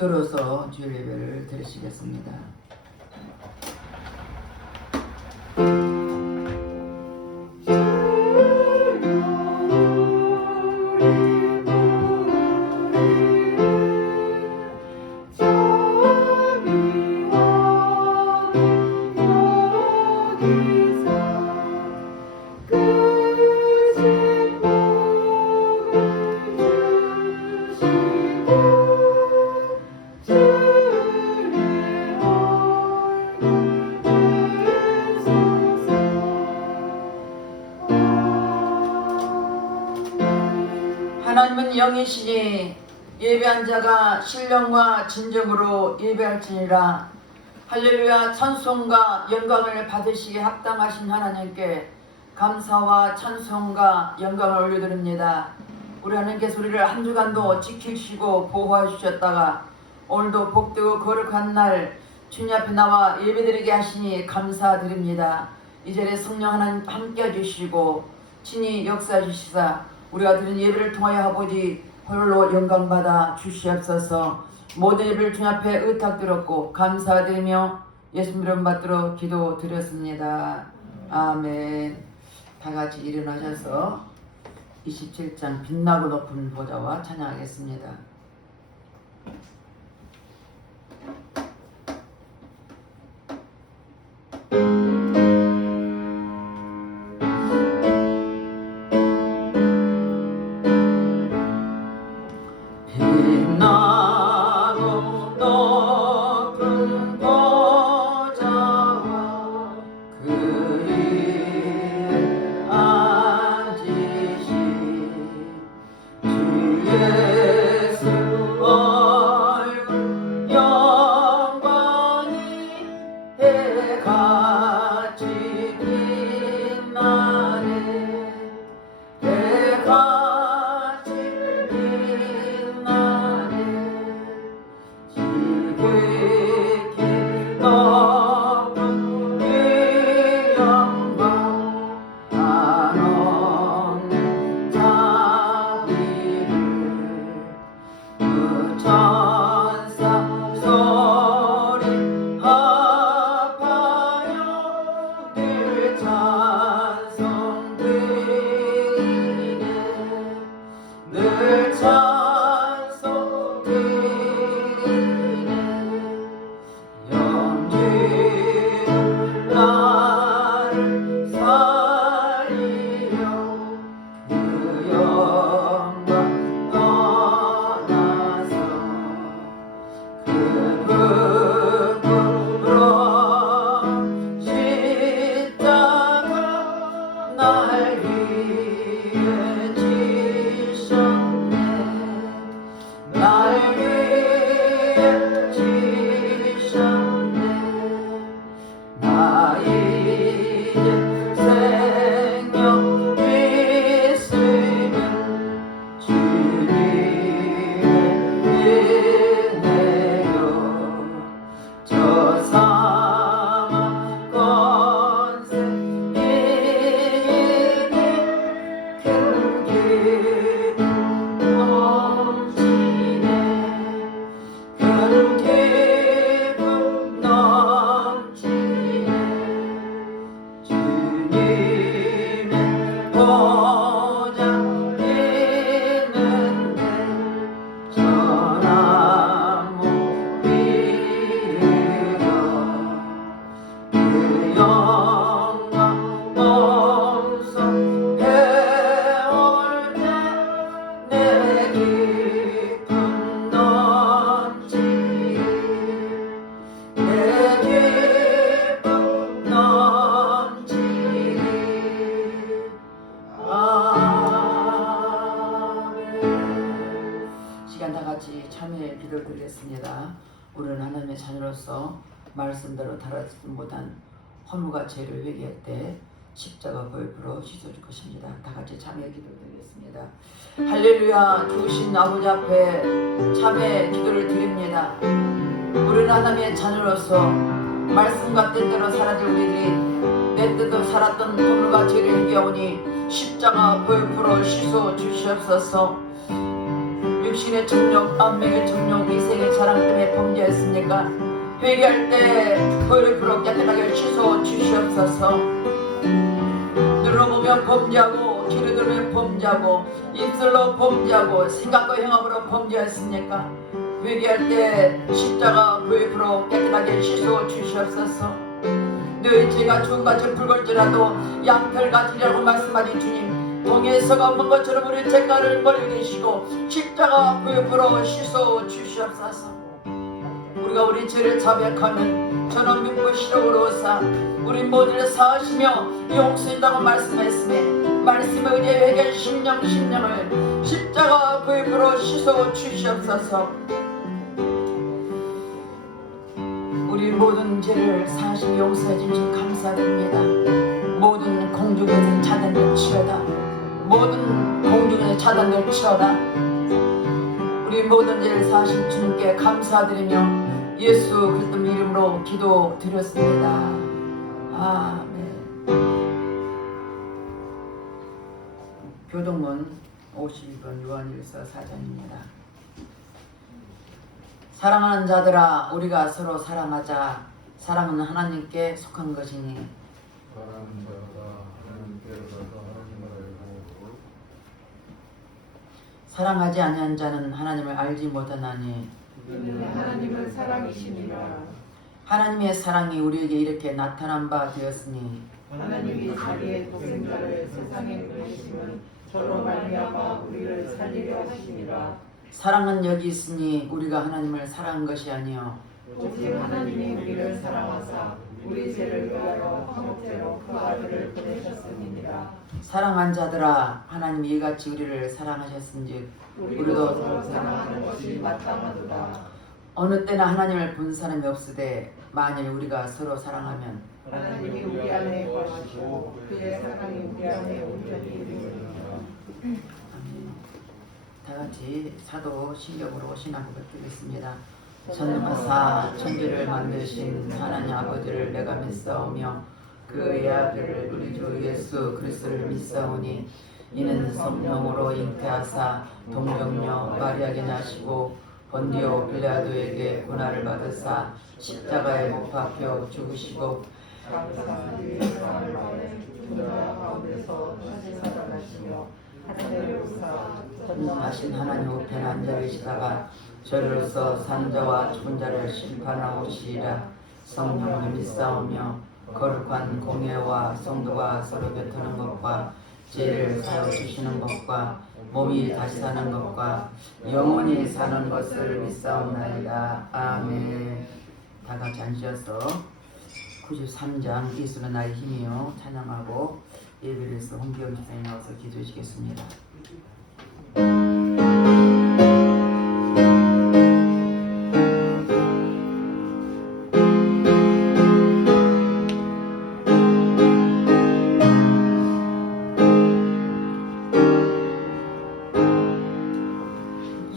붙들어서 주일 예배를 드리시겠습니다. 하나님은 영이시니 예배한 자가 신령과 진정으로 예배할지니라. 할렐루야. 찬송과 영광을 받으시기에 합당하신 하나님께 감사와 찬송과 영광을 올려드립니다. 우리 하나님께서 우리를 한 주간도 지키시고 보호해 주셨다가 오늘도 복되고 거룩한 날 주님 앞에 나와 예배드리게 하시니 감사드립니다. 이 자리에 성령 하나님 함께 해주시고 친히 역사해 주시사 우리가 드린 예배를 통하여 아버지 홀로 영광받아 주시옵소서. 모든 예배를 주님 앞에 의탁드렸고 감사드리며 예수님 이름 받들어 기도드렸습니다. 아멘. 다같이 일어나셔서 27장 빛나고 높은 보좌와 찬양하겠습니다. 우리는 하나님의 자녀로서 말씀대로 달아지지 못한 허물과 죄를 회개할 때 십자가 보혈로 씻어줄 것입니다. 다같이 참여 기도드리겠습니다. 할렐루야. 주신 아버지 앞에 참여 기도를 드립니다. 우리는 하나님의 자녀로서 말씀과 뜻대로 살아질 우리들이 내 뜻대로 살았던 허물과 죄를 회개하오니 십자가 보혈로 씻어 주시옵소서. 육신의 정욕, 안목의 정욕, 이생의 자랑 때문에 범죄했습니까? 회개할 때 거룩으로 깨끗하게 씻어 주시옵소서. 눈으로 보면 범죄하고 귀로 들으면 범죄하고 입술로 범죄하고 생각과 행함으로 범죄했습니까? 회개할 때 십자가 거룩으로 깨끗하게 씻어 주시옵소서. 너희 죄가 주홍같이 붉을지라도 양털같으리라고 말씀하신 주님, 동해서가 없는 것처럼 우리 죄가를 버리고 계시고 십자가 거룩으로 씻어 주시옵소서. 우리가 우리 죄를 자백하면 저는 믿고 시력으로사 우리 모두를 사하시며 용서한다고 말씀했으니 말씀에 의지해 회개 심령을 십자가 거룩으로 씻어 주시옵소서. 우리 모든 죄를 사하시고 용서해 주셔서 감사드립니다. 모든 공중에서 차단될 치여다. 모든 공중에서 차단될 치여다. 우리 모든 죄를 사하신 주님께 감사드리며 예수 그리스도 이름으로 기도드렸습니다. 아멘. 교동문 52번 요한일서 4장입니다. 사랑하는 자들아, 우리가 서로 사랑하자. 사랑은 하나님께 속한 것이니. 사랑하는 자들아, 하나님께로서 하나님을 알고 사랑하지 아니한 자는 하나님을 알지 못하나니. 이는 하나님은 사랑이시니라. 하나님의 사랑이 우리에게 이렇게 나타난 바 되었으니 하나님이 자기의 독생자를 세상에 보내심은 저로 말미암아 우리를 살리려 하심이라. 사랑은 여기 있으니 우리가 하나님을 사랑한 것이 아니요 오직 하나님이 우리를 사랑하사 우리 죄를 위하여 화목제로 그 아들을 보내셨음이니라. 사랑한 자들아, 하나님이 이같이 우리를 사랑하셨은즉 우리도 서로 사랑하는 것이 마땅하도다. 어느 때나 하나님을 본 사람이 없으되 만일 우리가 서로 사랑하면 하나님이 우리 안에 거하시고 그의 사랑이 우리 안에 온전히 이루어지니라. 다 같이 사도 신경으로 신앙 고백드리겠습니다. 전능하사 천지를 만드신 하나님 아버지를 내가 믿사오며 그의 아들을 우리 주 예수 그리스도를 믿사오니 이는 성령으로 잉태하사 동정녀 마리아에게 나시고 본디오 빌라도에게 고난을 받으사 십자가에 못 박혀 죽으시고 하신 하나님 우편에 앉아 계시다가 저로서 산자와 죽은 자를 심판하오시리라. 성령을 믿사오며 거룩한 공예와 성도가 서로 곁하는 것과 죄를 사여 주시는 것과 몸이 다시 사는 것과 영원히 사는 것을 믿사옵나이다. 아멘. 다 같이 앉으셔서 93장 예수는 나의 힘이요 찬양하고 예배에서 홍기영 집사님 나와서 기도해 주시겠습니다.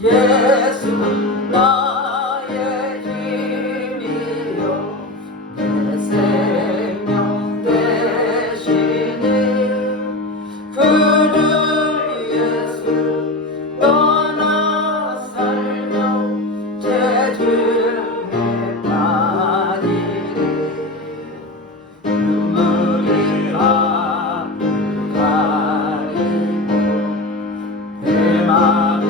예수는 나의 힘이요 내 생명 되시니 그를 예수 떠나 살며 죄중에 빠지니 눈물이 하늘 가리고 내 맘에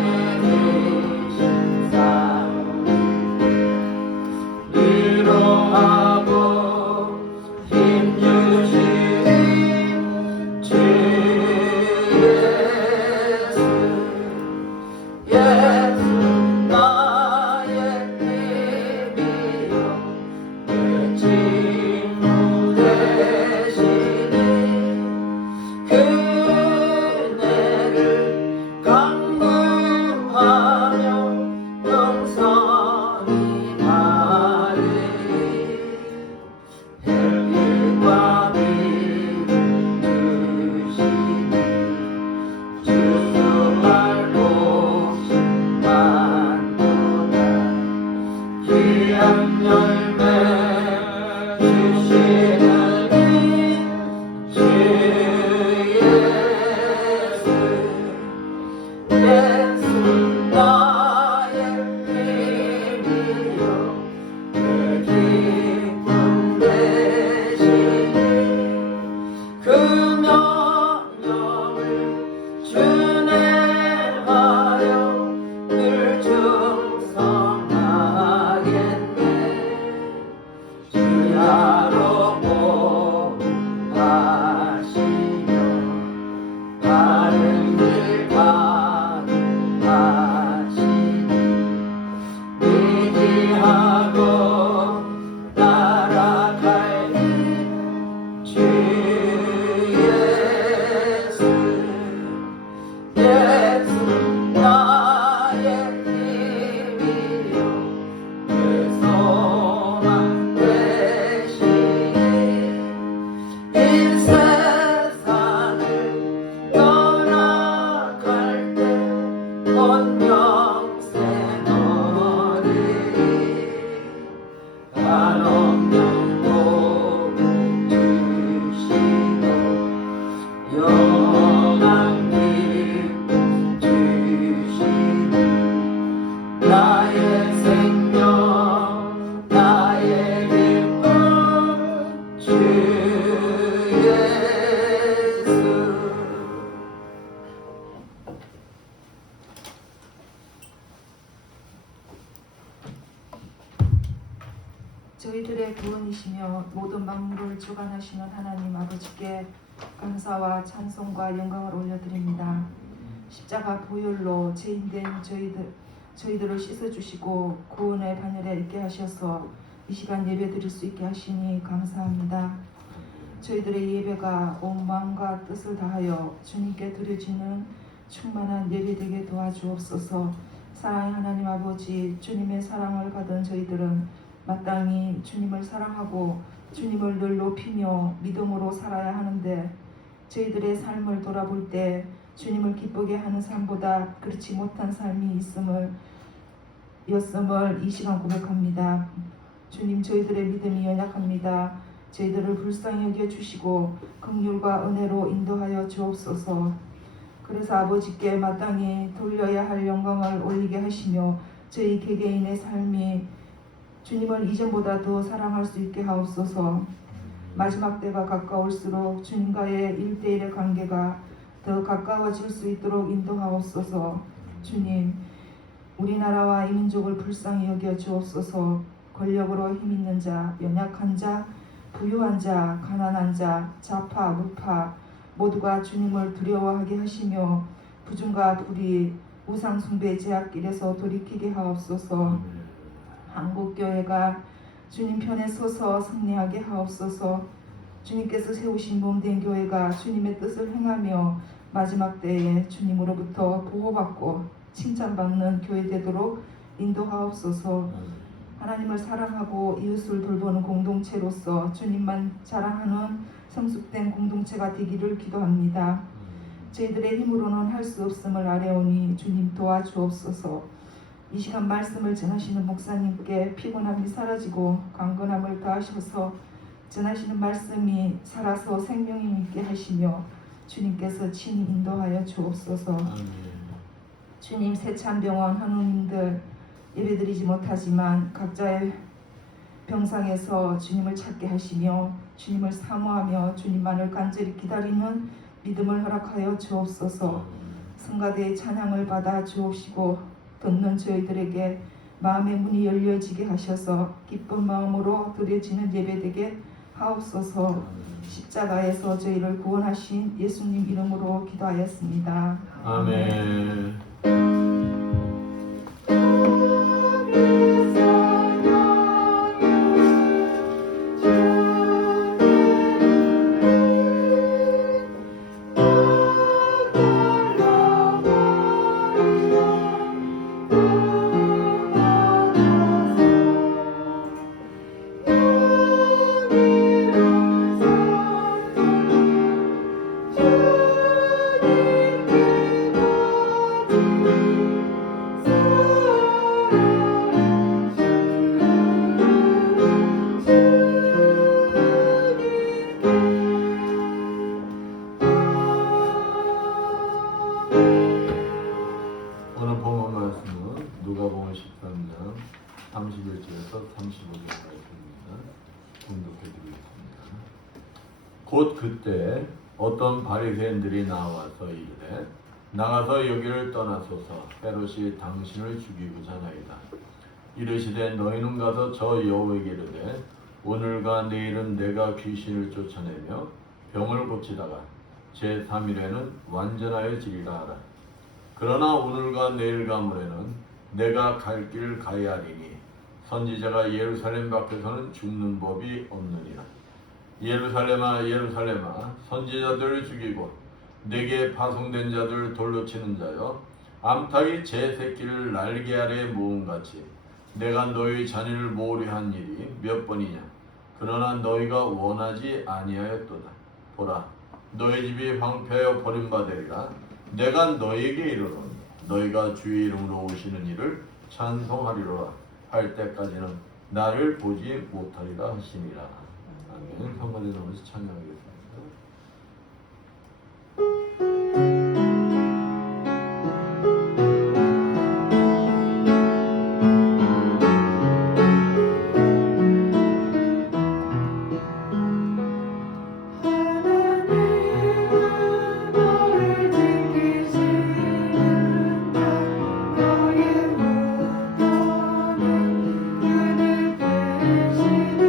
위로하고 힘주시니 주 예수 저희들의 구원이시며 모든 만물을 주관하시는 하나님 아버지께 감사와 찬송과 영광을 올려드립니다. 십자가 보혈로 죄인된 저희들을 씻어주시고 구원의 바늘에 있게 하셔서 이 시간 예배 드릴 수 있게 하시니 감사합니다. 저희들의 예배가 온 마음과 뜻을 다하여 주님께 드려지는 충만한 예배 되게 도와주옵소서. 사랑의 하나님 아버지, 주님의 사랑을 받은 저희들은 마땅히 주님을 사랑하고 주님을 늘 높이며 믿음으로 살아야 하는데 저희들의 삶을 돌아볼 때 주님을 기쁘게 하는 삶보다 그렇지 못한 삶이 였음을 이 시간 고백합니다. 주님, 저희들의 믿음이 연약합니다. 저희들을 불쌍히 여겨주시고 긍휼과 은혜로 인도하여 주옵소서. 그래서 아버지께 마땅히 돌려야 할 영광을 올리게 하시며 저희 개개인의 삶이 주님을 이전보다 더 사랑할 수 있게 하옵소서. 마지막 때가 가까울수록 주님과의 1대1의 관계가 더 가까워질 수 있도록 인도하옵소서. 주님, 우리나라와 이 민족을 불쌍히 여겨 주옵소서. 권력으로 힘있는 자, 연약한 자, 부유한 자, 가난한 자, 좌파, 우파 모두가 주님을 두려워하게 하시며 부정과 불의, 우상숭배 제약길에서 돌이키게 하옵소서. 한국교회가 주님 편에 서서 승리하게 하옵소서. 주님께서 세우신 몸된 교회가 주님의 뜻을 행하며 마지막 때에 주님으로부터 보호받고 칭찬받는 교회 되도록 인도하옵소서. 하나님을 사랑하고 이웃을 돌보는 공동체로서 주님만 자랑하는 성숙된 공동체가 되기를 기도합니다. 저희들의 힘으로는 할 수 없음을 아뢰오니 주님 도와주옵소서. 이 시간 말씀을 전하시는 목사님께 피곤함이 사라지고 강건함을 더하셔서 전하시는 말씀이 살아서 생명이 있게 하시며 주님께서 친히 인도하여 주옵소서. 주님, 세찬병원 한우님들 예배드리지 못하지만 각자의 병상에서 주님을 찾게 하시며 주님을 사모하며 주님만을 간절히 기다리는 믿음을 허락하여 주옵소서. 성가대의 찬양을 받아 주옵시고 듣는 저희들에게 마음의 문이 열려지게 하셔서 기쁜 마음으로 드려지는 예배되게 하옵소서. 십자가에서 저희를 구원하신 예수님 이름으로 기도하였습니다. 아멘. 오늘 본문 말씀은 누가복음 13장 31절에서 35절까지입니다. 공독해드리겠습니다. 곧 그때 어떤 바리새인들이 나와서 이르되 나가서 여기를 떠나소서. 헤롯이 당신을 죽이고자 하나이다. 이르시되 너희는 가서 저 여호와에게 이르되 오늘과 내일은 내가 귀신을 쫓아내며 병을 고치다가 제3일에는 완전하여 지리라 하라. 그러나 오늘과 내일 가문에는 내가 갈 길을 가야 하리니 선지자가 예루살렘 밖에서는 죽는 법이 없느니라. 예루살렘아 예루살렘아 선지자들을 죽이고 내게 파송된 자들 돌로 치는 자여 암탉이 제 새끼를 날개 아래에 모음같이 내가 너희 자녀를 모으려 한 일이 몇 번이냐. 그러나 너희가 원하지 아니하였도다. 보라 너희 집이 황폐하여 버림받으리라. 내가 너희에게 이르노니 너희가 주의 이름으로 오시는 이를 찬송하리로라 할 때까지는 나를 보지 못하리라 하시니라. 아멘. 성관에 나오면서 찬양하겠습니다. 너의 모든 눈을 뜨시는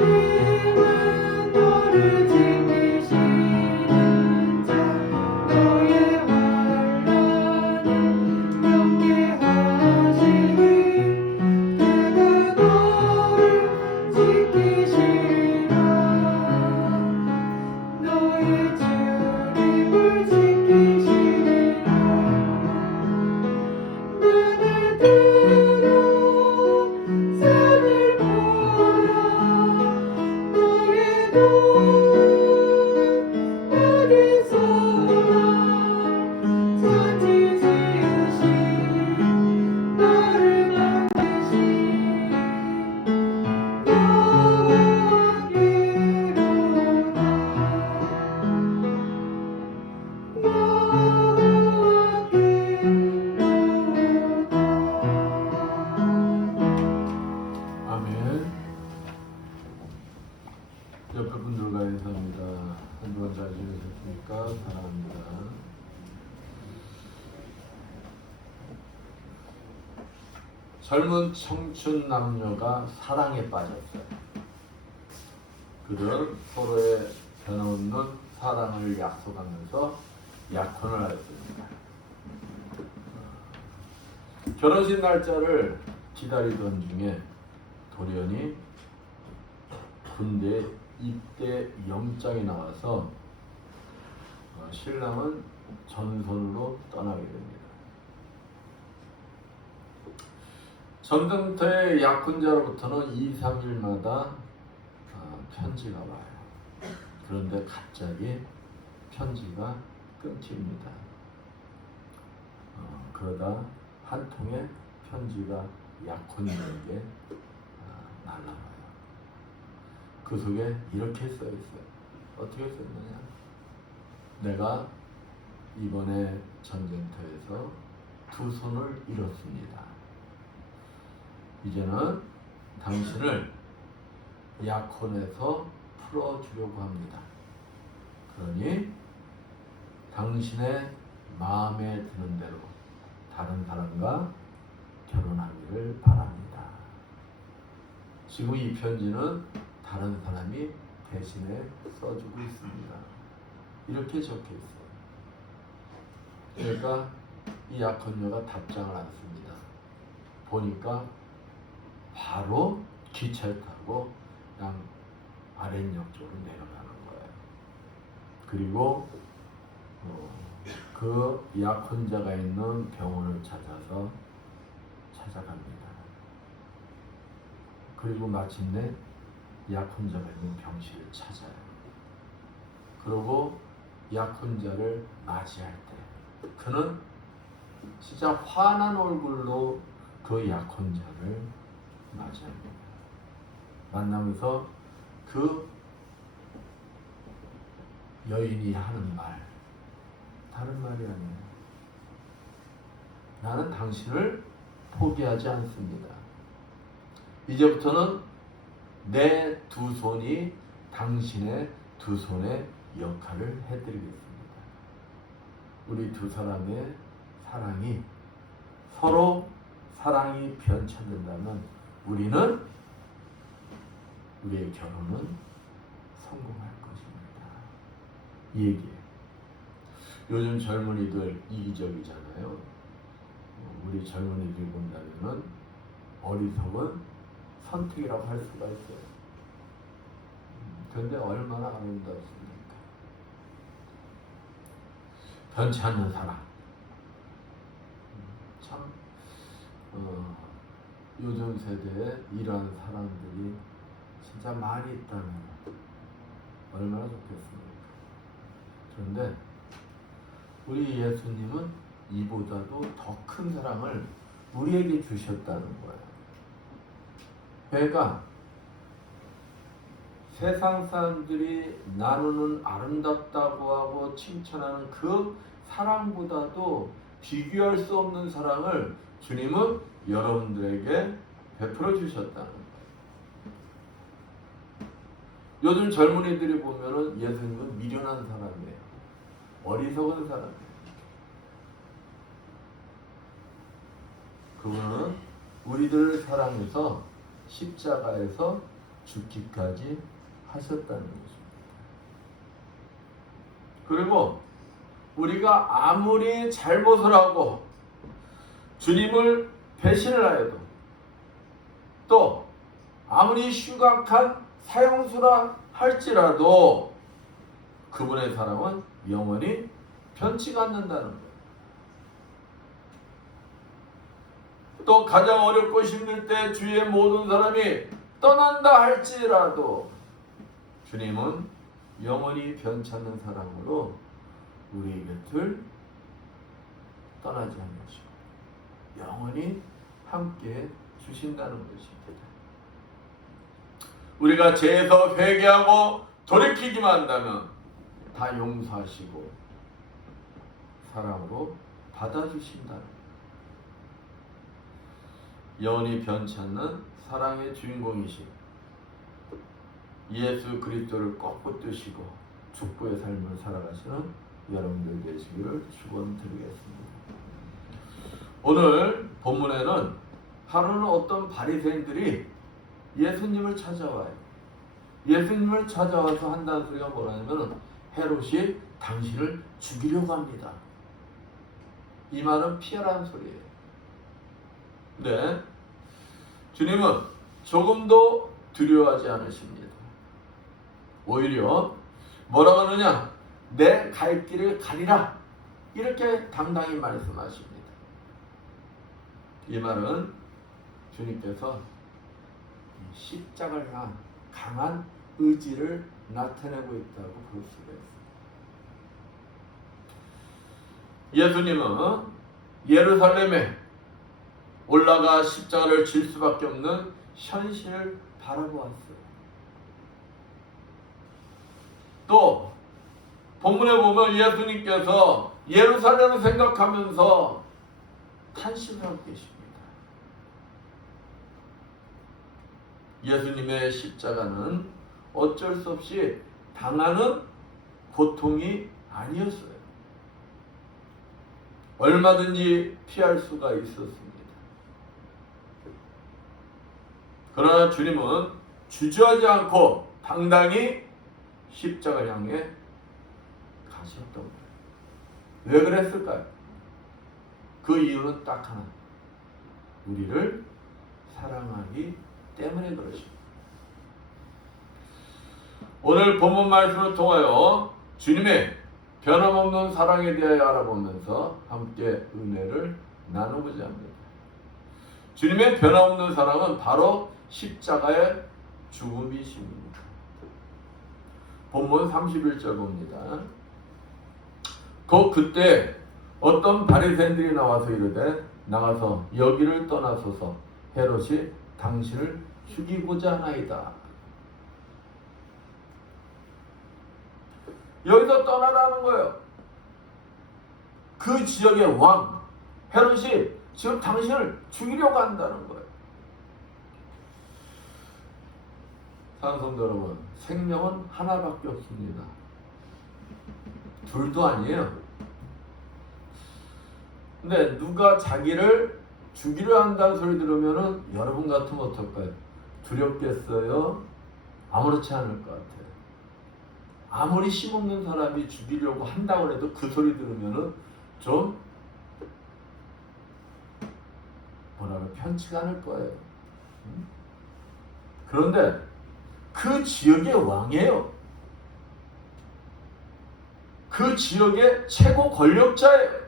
하나님은 너를 지키시는 자 너의 환난을 명쾌하시니 그가 너를 지키시리라 너의 주님을 지키시리라 눈을 들어 산을 보라 너의 도움은 어디서나 천지 지으신 너를 만드신 아멘. 옆에 분들과 인사합니다. 한 주간 잘 지내셨습니까? 사랑합니다. 젊은 청춘 남녀가 사랑에 빠졌어요. 그들 서로의 변함없는 사랑을 약속하면서 약혼을 하였습니다. 결혼식 날짜를 기다리던 중에 돌연히 군대 입대 영장이 나와서 신랑은 전선으로 떠나게 됩니다. 전쟁터의 약혼자로부터는 2, 3일마다 편지가 와요. 그런데 갑자기 편지가 끊깁니다. 그러다 한 통의 편지가 약혼자에게 날아와요. 그 속에 이렇게 써 있어요. 어떻게 썼느냐? 내가 이번에 전쟁터에서 2손을 잃었습니다. 이제는 당신을 약혼해서 풀어주려고 합니다. 그러니 당신의 마음에 드는 대로 다른 사람과 결혼하기를 바랍니다. 지금 이 편지는 다른 사람이 대신에 써주고 있습니다. 이렇게 적혀 있어요. 그러니까 이 약혼녀가 답장을 안 씁니다. 보니까 바로 기차를 타고 그냥 아랫역 쪽으로 내려가는 거예요. 그리고 그 약혼자가 있는 병원을 찾아갑니다. 그리고 마침내 약혼자가 있는 병실을 찾아요. 그리고 약혼자를 맞이할 때 그는 진짜 환한 얼굴로 그 약혼자를 맞이합니다. 만나면서 그 여인이 하는 말 다른 말이 아니에요. 나는 당신을 포기하지 않습니다. 이제부터는 내 2손이 당신의 2손의 역할을 해드리겠습니다. 우리 2 사람의 사랑이 서로 사랑이 변천된다면 우리의 결혼은 성공할 것입니다. 이 얘기예요. 요즘 젊은이들 이기적이잖아요. 우리 젊은이들 본다면은 어리석은 선택이라고 할 수가 있어요. 그런데 얼마나 아름답습니까? 변치 않는 사랑. 참 요즘 세대에 이러한 사람들이 진짜 많이 있다면 얼마나 좋겠습니까? 그런데 우리 예수님은 이보다도 더 큰 사랑을 우리에게 주셨다는 거예요. 그러니까 세상 사람들이 나누는 아름답다고 하고 칭찬하는 그 사랑보다도 비교할 수 없는 사랑을 주님은 여러분들에게 베풀어 주셨다는 거예요. 요즘 젊은이들이 보면은 예수님은 미련한 사람이에요. 어리석은 사람이에요. 그분은 우리들을 사랑해서 십자가에서 죽기까지 하셨다는 것입니다. 그리고 우리가 아무리 잘못을 하고 주님을 배신을 하여도 또 아무리 흉악한 사형수라 할지라도 그분의 사랑은 영원히 변치가 않는다는 거예요. 또 가장 어렵고 힘들 때 주위의 모든 사람이 떠난다 할지라도 주님은 영원히 변치 않는 사랑으로 우리 곁을 떠나지 않으시고 영원히 함께 주신다는 것입니다. 우리가 죄에서 회개하고 돌이키기만 한다면 다 용서하시고 사랑으로 받아주신다는 것. 영원히 변치 않는 사랑의 주인공이신 예수 그리스도를 꼭 붙드시고 축복의 삶을 살아가시는 여러분들 되시기를 축원드리겠습니다. 오늘 본문에는 하루는 어떤 바리새인들이 예수님을 찾아와요. 예수님을 찾아와서 한다는 소리가 뭐라냐면 헤롯이 당신을 죽이려고 합니다. 이 말은 피하라는 소리예요. 네, 주님은 조금도 두려워하지 않으십니다. 오히려 뭐라고 하느냐? 내 갈 길을 가리라. 이렇게 당당히 말씀하십니다. 이 말은 주님께서 십자가를 향한 강한 의지를 나타내고 있다고 볼 수가 있습니다. 예수님은 예루살렘에 올라가 십자가를 질 수밖에 없는 현실을 바라보았어요. 또 본문에 보면 예수님께서 예루살렘을 생각하면서 탄식을 하고 계십니다. 예수님의 십자가는 어쩔 수 없이 당하는 고통이 아니었어요. 얼마든지 피할 수가 있었습니다. 그러나 주님은 주저하지 않고 당당히 십자가 향해 가셨던 거예요. 왜 그랬을까요? 그 이유는 딱 하나. 우리를 사랑하기 때문에 그러십니다. 오늘 본문 말씀을 통하여 주님의 변함없는 사랑에 대하여 알아보면서 함께 은혜를 나누고자 합니다. 주님의 변함없는 사랑은 바로 십자가의 죽음이십니다. 본문 31절 봅니다. 그때 어떤 바리새인들이 나와서 이르되 나가서 여기를 떠나소서 헤롯이 당신을 죽이고자 하나이다. 여기서 떠나라는 거예요. 그 지역의 왕 헤롯이 지금 당신을 죽이려고 한다는 거예요. 사랑하는 성도 여러분, 생명은 하나밖에 없습니다. 둘도 아니에요. 근데 누가 자기를 죽이려 한다는 소리 들으면은 여러분 같으면 어떨까요? 두렵겠어요? 아무렇지 않을 것 같아요. 아무리 힘없는 사람이 죽이려고 한다고 해도 그 소리 들으면은 좀 편치가 않을 거예요. 그런데 그 지역의 왕이에요. 그 지역의 최고 권력자예요.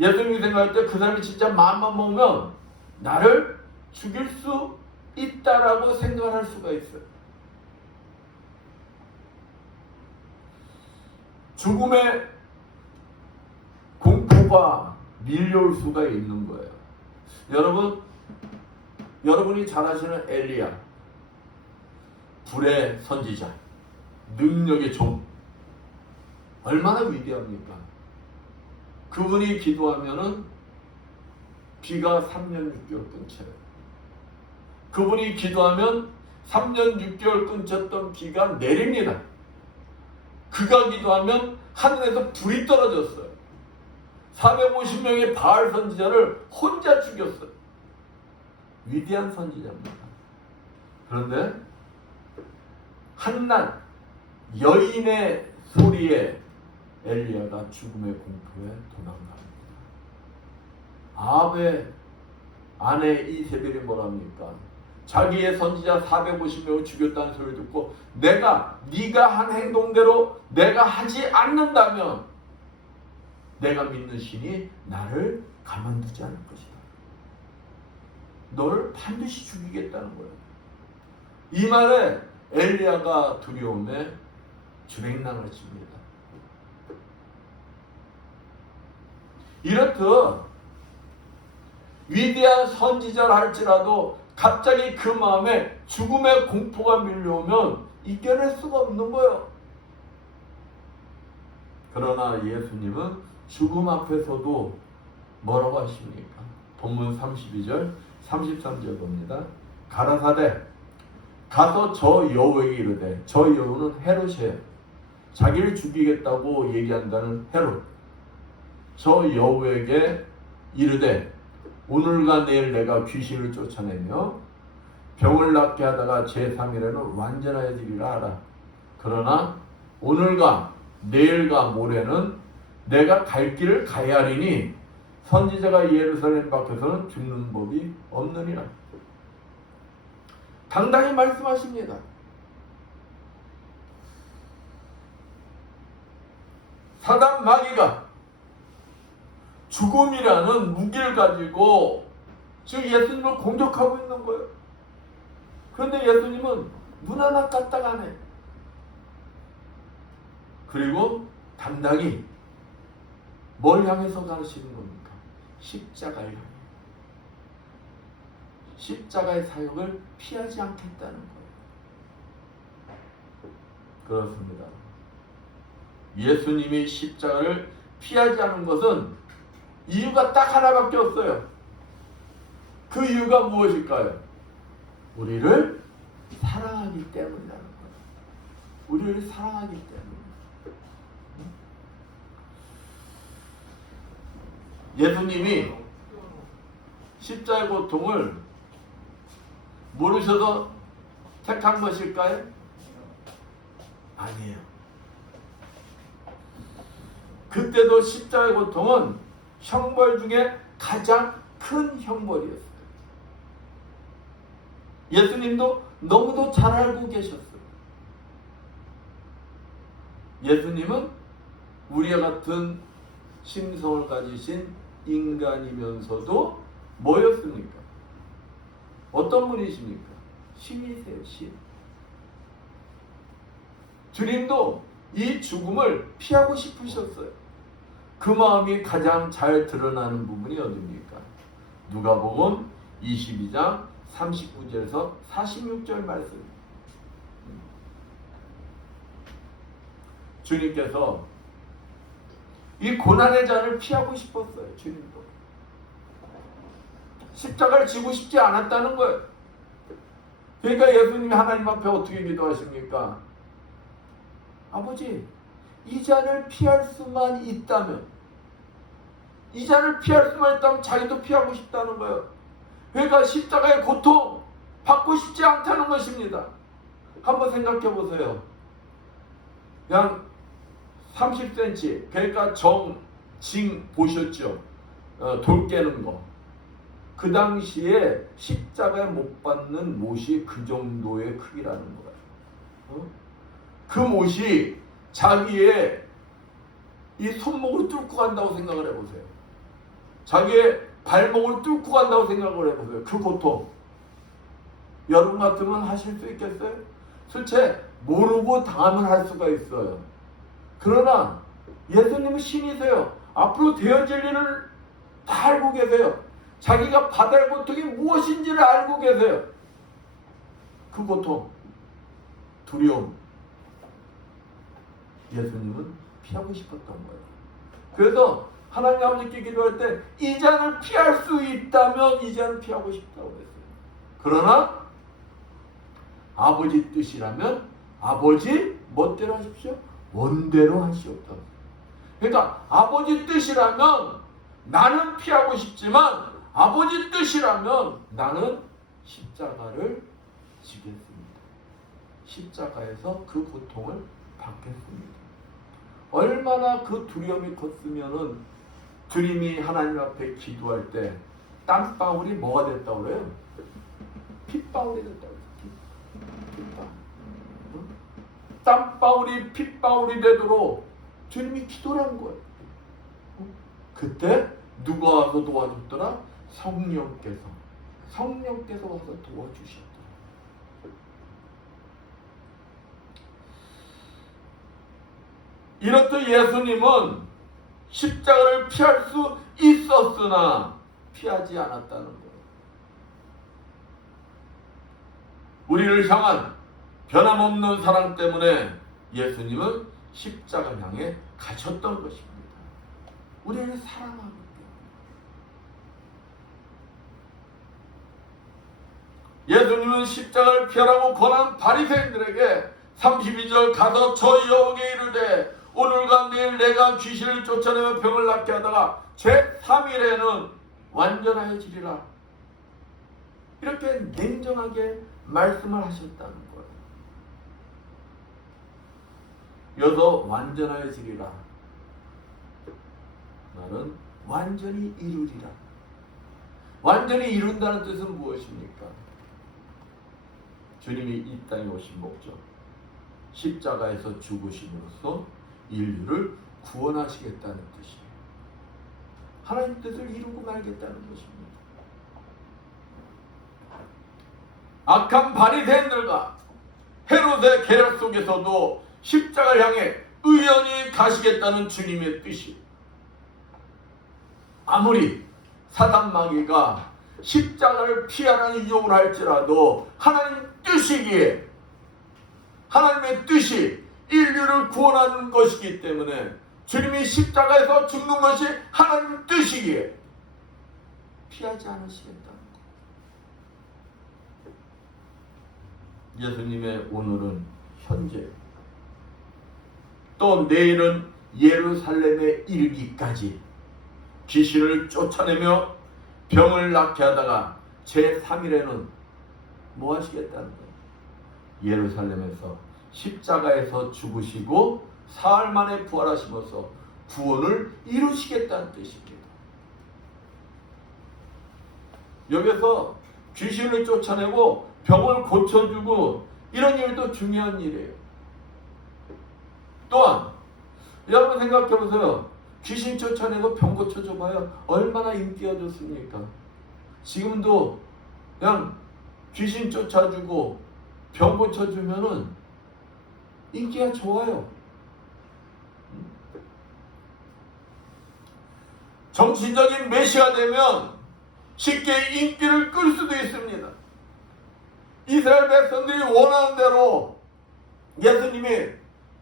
예수님이 생각할 때 그 사람이 진짜 마음만 먹으면 나를 죽일 수 있다라고 생각을 할 수가 있어요. 죽음의 공포가 밀려올 수가 있는 거예요. 여러분이 잘 아시는 엘리야, 불의 선지자, 능력의 종, 얼마나 위대합니까? 그분이 기도하면은 비가 3년 6개월 끊쳐요. 그분이 기도하면 3년 6개월 끊쳤던 비가 내립니다. 그가 기도하면 하늘에서 불이 떨어졌어요. 450명의 바알 선지자를 혼자 죽였어요. 위대한 선지자입니다. 그런데 한낱 여인의 소리에 엘리야가 죽음의 공포에 도망갑니다. 아합의 아내 이세벨이 뭐랍니까? 자기의 선지자 450명을 죽였다는 소리를 듣고 네가 한 행동대로 내가 하지 않는다면 내가 믿는 신이 나를 가만두지 않을 것이다. 너를 반드시 죽이겠다는 거예요. 이 말에 엘리야가 두려움에 주랭랑을 칩니다. 이렇듯 위대한 선지자를 할지라도 갑자기 그 마음에 죽음의 공포가 밀려오면 이겨낼 수가 없는 거예요. 그러나 예수님은 죽음 앞에서도 뭐라고 하십니까? 본문 32절 33절 봅니다. 가라사대 가서 저 여호에게 이르되, 저 여호는 헤롯이에요. 자기를 죽이겠다고 얘기한다는 헤롯. 저 여호에게 이르되 오늘과 내일 내가 귀신을 쫓아내며 병을 낫게 하다가 제3일에는 완전해지리라 하라. 그러나 오늘과 내일과 모레는 내가 갈 길을 가야 하리니 선지자가 예루살렘 밖에서는 죽는 법이 없느니라. 당당히 말씀하십니다. 사단 마귀가 죽음이라는 무기를 가지고 지금 예수님을 공격하고 있는 거예요. 그런데 예수님은 눈 하나 까딱 안 해. 그리고 당당히 뭘 향해서 가르치는 겁니까? 십자가를 향해. 십자가의 사역을 피하지 않겠다는 거예요. 그렇습니다. 예수님이 십자가를 피하지 않은 것은 이유가 딱 하나밖에 없어요. 그 이유가 무엇일까요? 우리를 사랑하기 때문이라는 거예요. 우리를 사랑하기 때문에. 예수님이 십자가의 고통을 모르셔서 택한 것일까요? 아니에요. 그때도 십자가의 고통은 형벌 중에 가장 큰 형벌이었어요. 예수님도 너무도 잘 알고 계셨어요. 예수님은 우리와 같은 심성을 가지신 인간이면서도 뭐였습니까? 어떤 분이십니까? 신이세요, 신. 주님도 이 죽음을 피하고 싶으셨어요. 그 마음이 가장 잘 드러나는 부분이 어디입니까? 누가복음 22장 39절에서 46절 말씀. 주님께서 이 고난의 잔을 피하고 싶었어요. 주님도 십자가를 지고 싶지 않았다는 거예요. 그러니까 예수님이 하나님 앞에 어떻게 기도하십니까? 아버지, 이 잔을 피할 수만 있다면, 이 잔을 피할 수만 있다면 자기도 피하고 싶다는 거예요. 그러니까 십자가의 고통 받고 싶지 않다는 것입니다. 한번 생각해 보세요. 양 30cm, 그러니까 징 보셨죠? 돌 깨는 거. 그 당시에 십자가에 못 박는 못이 그 정도의 크기라는 거예요. 그 못이 자기의 이 손목을 뚫고 간다고 생각을 해보세요. 자기의 발목을 뚫고 간다고 생각을 해보세요. 그 고통. 여러분 같으면 하실 수 있겠어요? 실제 모르고 당하면 할 수가 있어요. 그러나 예수님은 신이세요. 앞으로 되어질 일을 다 알고 계세요. 자기가 받을 고통이 무엇인지를 알고 계세요. 그 고통, 두려움, 예수님은 피하고 싶었던 거예요. 그래서 하나님 아버지께 기도할 때 이 잔을 피할 수 있다면 이 잔을 피하고 싶다고 했어요. 그러나 아버지 뜻이라면 아버지 멋대로 하십시오. 원대로 하시옵소서. 그러니까 아버지 뜻이라면 나는 피하고 싶지만 아버지 뜻이라면 나는 십자가를 지겠습니다. 십자가에서 그 고통을 받겠습니다. 얼마나 그 두려움이 컸으면은 주님이 하나님 앞에 기도할 때 땀방울이 뭐가 됐다고 그래요? 핏방울이 됐다고 그래요. 핏방울. 땀방울이 핏방울이 되도록 주님이 기도를 한 거예요. 그때 누가 와서 도와줬더라? 성령께서 와서 도와주셨더라. 이렇듯 예수님은 십자가를 피할 수 있었으나 피하지 않았다는 거예요. 우리를 향한 변함없는 사랑 때문에 예수님은 십자가를 향해 가셨던 것입니다. 우리를 사랑하기 때문에. 예수님은 십자가를 피하라고 권한 바리새인들에게 32절 가서 저 여호와께 이르되 오늘과 내일 내가 귀신을 쫓아내며 병을 낫게 하다가 제3일에는 완전하여지리라. 이렇게 냉정하게 말씀을 하셨다는 거예요. 여기서 완전하여지리라 말은 완전히 이루리라. 완전히 이룬다는 뜻은 무엇입니까? 주님이 이 땅에 오신 목적, 십자가에서 죽으심으로써 인류를 구원하시겠다는 뜻이에요. 하나님 뜻을 이루고 말겠다는 것입니다. 악한 바리새인들과 헤롯의 계략 속에서도 십자가를 향해 의연히 가시겠다는 주님의 뜻이, 아무리 사단 마귀가 십자가를 피하라는 유혹을 할지라도 하나님 뜻이기에, 하나님의 뜻이 인류를 구원하는 것이기 때문에 주님이 십자가에서 죽는 것이 하나님 뜻이기에 피하지 않으시겠다는 것. 예수님의 오늘은 현재, 또 내일은 예루살렘에 이르기까지 귀신을 쫓아내며 병을 낫게 하다가 제3일에는 뭐 하시겠다는 거예요? 예루살렘에서 십자가에서 죽으시고 사흘 만에 부활하시면서 구원을 이루시겠다는 뜻입니다. 여기서 귀신을 쫓아내고 병을 고쳐주고 이런 일도 중요한 일이에요. 또한 여러분 생각해 보세요. 귀신 쫓아내고 병 고쳐줘봐요. 얼마나 인기가 좋습니까? 지금도 그냥 귀신 쫓아주고 병 고쳐주면은 인기가 좋아요. 정치적인 메시아 되면 쉽게 인기를 끌 수도 있습니다. 이스라엘 백성들이 원하는 대로, 예수님이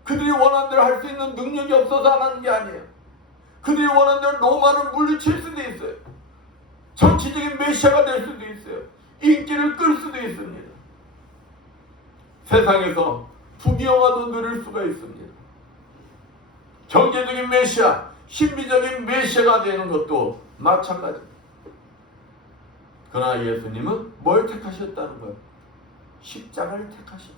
그들이 원하는 대로 할 수 있는 능력이 없어서 안 하는 게 아니에요. 그들이 원하는 대로 로마를 물리칠 수도 있어요. 정치적인 메시아가 될 수도 있어요. 인기를 끌 수도 있습니다. 세상에서 부귀영화도 누릴 수가 있습니다. 경제적인 메시아, 신비적인 메시아가 되는 것도 마찬가지입니다. 그러나 예수님은 뭘 택하셨다는 거예요? 십자가를 택하셨어요.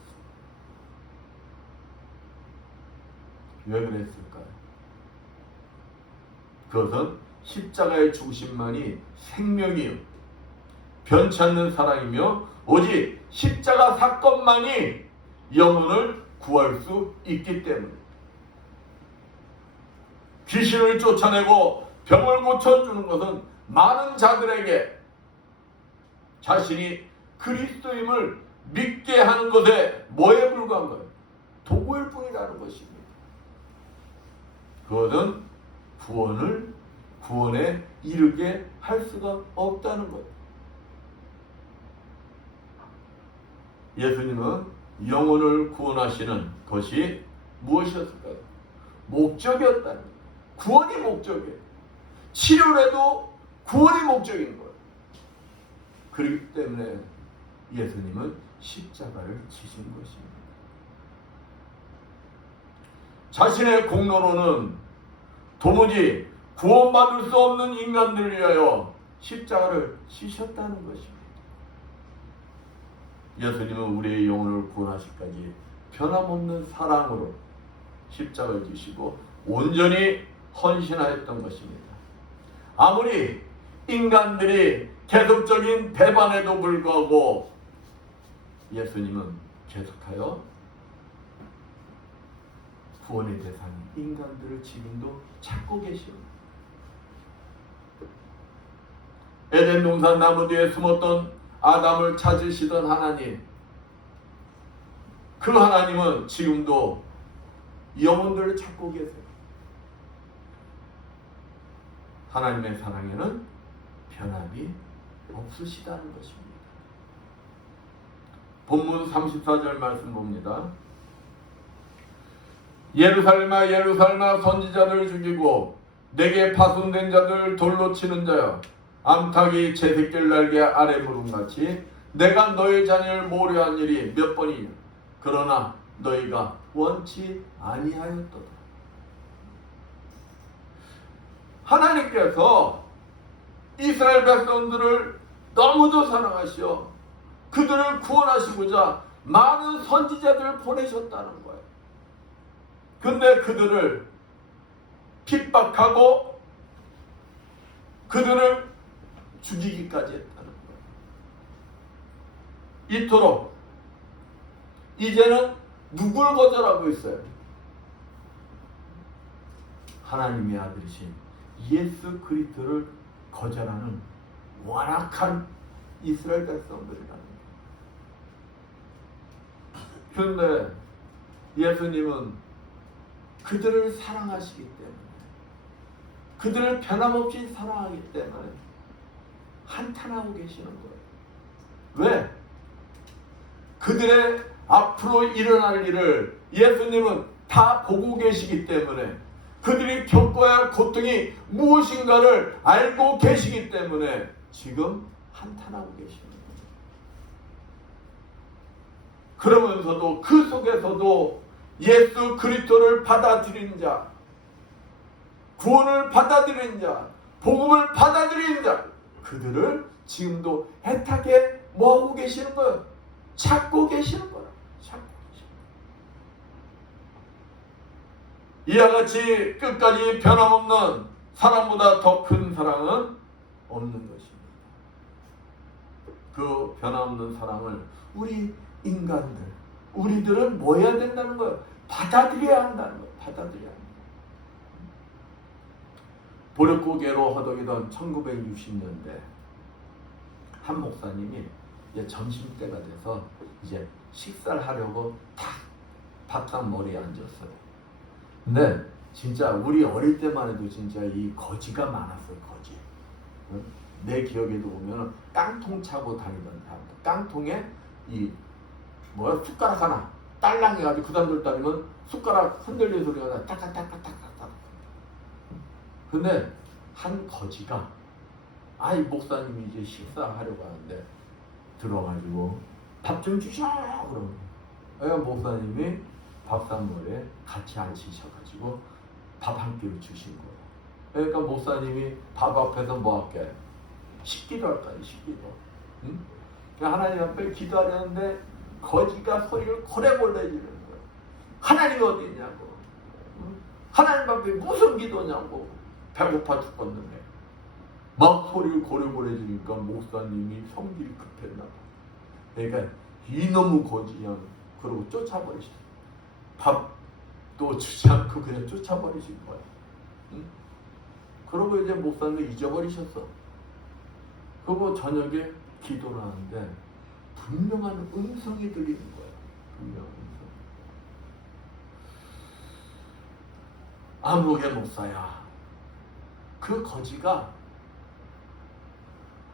왜 그랬을까요? 그것은 십자가의 죽으심만이 생명이요, 변치 않는 사랑이며 오직 십자가 사건만이 영혼을 구할 수 있기 때문에, 귀신을 쫓아내고 병을 고쳐주는 것은 많은 자들에게 자신이 그리스도임을 믿게 하는 것에 뭐에 불과한 거예요? 도구일 뿐이라는 것입니다. 그것은 구원에 이르게 할 수가 없다는 거예요. 예수님은 영혼을 구원하시는 것이 무엇이었을까요? 목적이었다는 거예요. 구원이 목적이에요. 치료라도 구원이 목적인 거예요. 그렇기 때문에 예수님은 십자가를 지신 것입니다. 자신의 공로로는 도무지 구원받을 수 없는 인간들을 위하여 십자가를 지셨다는 것입니다. 예수님은 우리의 영혼을 구원하시기까지 변함없는 사랑으로 십자가를 지시고 온전히 헌신하였던 것입니다. 아무리 인간들이 계속적인 배반에도 불구하고 예수님은 계속하여 구원의 대상인 인간들을 지금도 찾고 계십니다. 에덴 동산 나무 뒤에 숨었던 아담을 찾으시던 하나님, 그 하나님은 지금도 영혼들을 찾고 계세요. 하나님의 사랑에는 변함이 없으시다는 것입니다. 본문 34절 말씀 봅니다. 예루살렘아 예루살렘아 선지자들을 죽이고 내게 파손된 자들 돌로 치는 자여 암탉이 제 새끼를 날개 아래 부름같이 내가 너희 자녀를 모려한 일이 몇 번이냐. 그러나 너희가 원치 아니하였도다. 하나님께서 이스라엘 백성들을 너무도 사랑하시어 그들을 구원하시고자 많은 선지자들을 보내셨다는 거예요. 근데 그들을 핍박하고 그들을 죽이기까지 했다는 거예요. 이토록 이제는 누굴 거절하고 있어요? 하나님의 아들이신 예수 그리스도를 거절하는 완악한 이스라엘 백성들이라는 거예요. 그런데 예수님은 그들을 사랑하시기 때문에, 그들을 변함없이 사랑하기 때문에 한탄하고 계시는 거예요. 왜? 그들의 앞으로 일어날 일을 예수님은 다 보고 계시기 때문에, 그들이 겪어야 할 고통이 무엇인가를 알고 계시기 때문에 지금 한탄하고 계시는 거예요. 그러면서도 그 속에서도 예수 그리스도를 받아들인 자, 구원을 받아들인 자, 복음을 받아들인 자, 그들을 지금도 애타게 뭐하고 계시는 거예요? 찾고 계시는 거예요. 찾고 계시는 거예요. 이와 같이 끝까지 변함없는 사랑보다 더 큰 사랑은 없는 것입니다. 그 변함없는 사랑을 우리 인간들, 우리들은 뭐 해야 된다는 거예요? 받아들여야 한다는 거예요. 받아들여야 합니다. 보릿고개로 허덕이던 1960년대 한 목사님이 이제 점심때가 돼서 이제 식사를 하려고 탁 밥상 머리에 앉았어요. 근데 진짜 우리 어릴 때만 해도 진짜 이 거지가 많았어요. 거지. 내 기억에도 보면 깡통 차고 다니던 사람들, 깡통에 이 뭐야 숟가락 하나 딸랑 해가지고 그 사람들 따르면 숟가락 흔들리는 소리가 나 딱딱딱딱딱딱. 근데 한 거지가 아이 목사님이 이제 식사하려고 하는데 들어가지고 밥 좀 주셔 그러면 그러니까 목사님이 밥상머리에 같이 앉히셔가지고 밥 한 끼를 주신 거예요. 그러니까 목사님이 밥 앞에서 뭐 할게? 식기도 할까요? 식기도. 응? 하나님 앞에 기도하려는데 거지가 소리를 고래고래 지르는 거예요. 하나님 어디 있냐고. 응? 하나님 앞에 무슨 기도냐고. 배고파 죽겠는데 막 소리를 고래고래 지르니까 목사님이 성질이 급했나 봐. 그러니까 이놈의 거지냐 그러고 쫓아버리시죠. 밥도 주지 않고 그냥 쫓아버리신 거야. 응? 그러고 이제 목사님을 잊어버리셨어. 그리고 저녁에 기도를 하는데 분명한 음성이 들리는 거야. 분명한 음성. 아무개 목사야. 그 거지가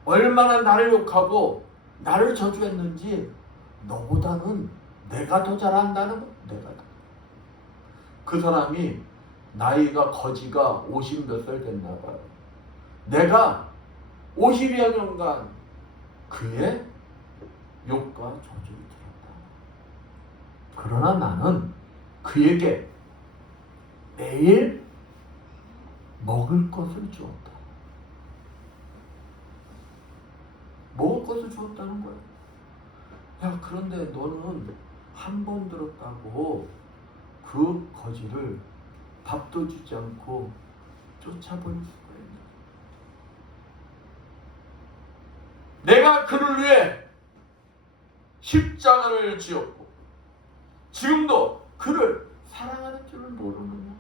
얼마나 나를 욕하고 나를 저주했는지 너보다는 내가 더 잘한다는 거. 내가 더. 그 사람이 나이가 거지가 50 몇 살 됐나 봐요. 내가 50여 년간 그의 욕과 저주를 들었다. 그러나 나는 그에게 매일 먹을 것을 주었다. 먹을 것을 주었다는 거예요. 야, 그런데 너는 한 번 들었다고 그 거지를 밥도 주지 않고 쫓아버릴 수가 있나? 내가 그를 위해 십자가를 지었고 지금도 그를 사랑하는 줄을 모르느냐?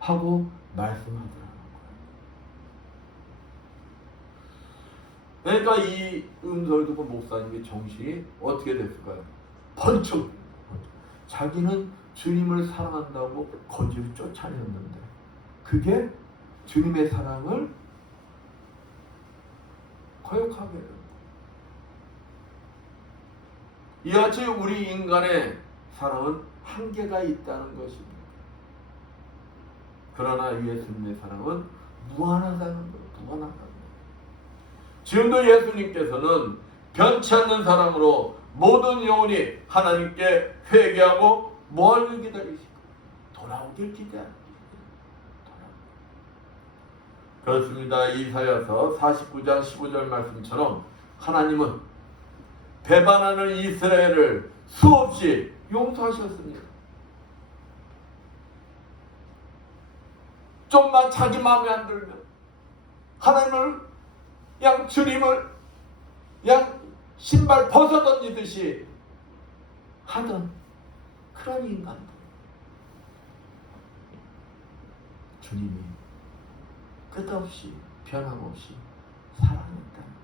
하고 말씀하더라는 거예요. 그러니까 이 음성을 듣고 목사님의 정신이 어떻게 됐을까요? 번쩍. 자기는 주님을 사랑한다고 거지를 쫓아냈는데 그게 주님의 사랑을 거역하게 돼요. 이와 같이 우리 인간의 사랑은 한계가 있다는 것입니다. 그러나 예수님의 사랑은 무한하다는 거예요. 무한하다는 거예요. 지금도 예수님께서는 변치 않는 사랑으로 모든 영혼이 하나님께 회개하고 뭐하길 기다리시고 돌아오길 기대합니다. 그렇습니다. 이사야서 49장 15절 말씀처럼 하나님은 배반하는 이스라엘을 수없이 용서하셨습니다. 좀만 자기 마음에 안 들면 하나님을 그냥 주님을 그냥 신발 벗어 던지듯이 하던 그런 인간들, 주님이 끝없이 변함없이 사랑했다는 거예요.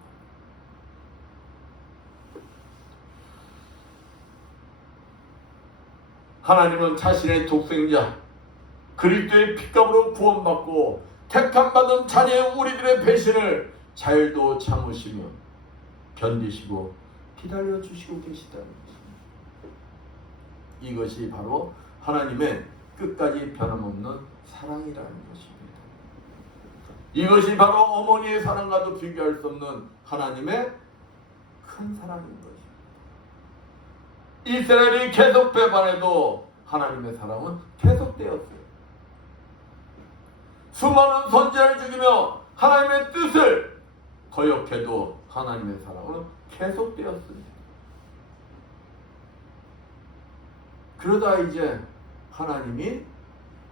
하나님은 자신의 독생자 그리스도의 피값으로 구원받고 택함받은 자녀의 우리들의 배신을 자일도 참으시며 견디시고 기다려 주시고 계시다는 것입니다. 이것이 바로 하나님의 끝까지 변함없는 사랑이라는 것입니다. 이것이 바로 어머니의 사랑과도 비교할 수 없는 하나님의 큰 사랑인 것입니다. 이스라엘이 계속 배반해도 하나님의 사랑은 계속되었어요. 수많은 선지자를 죽이며 하나님의 뜻을 거역해도 하나님의 사랑은 계속되었습니다. 그러다 이제 하나님이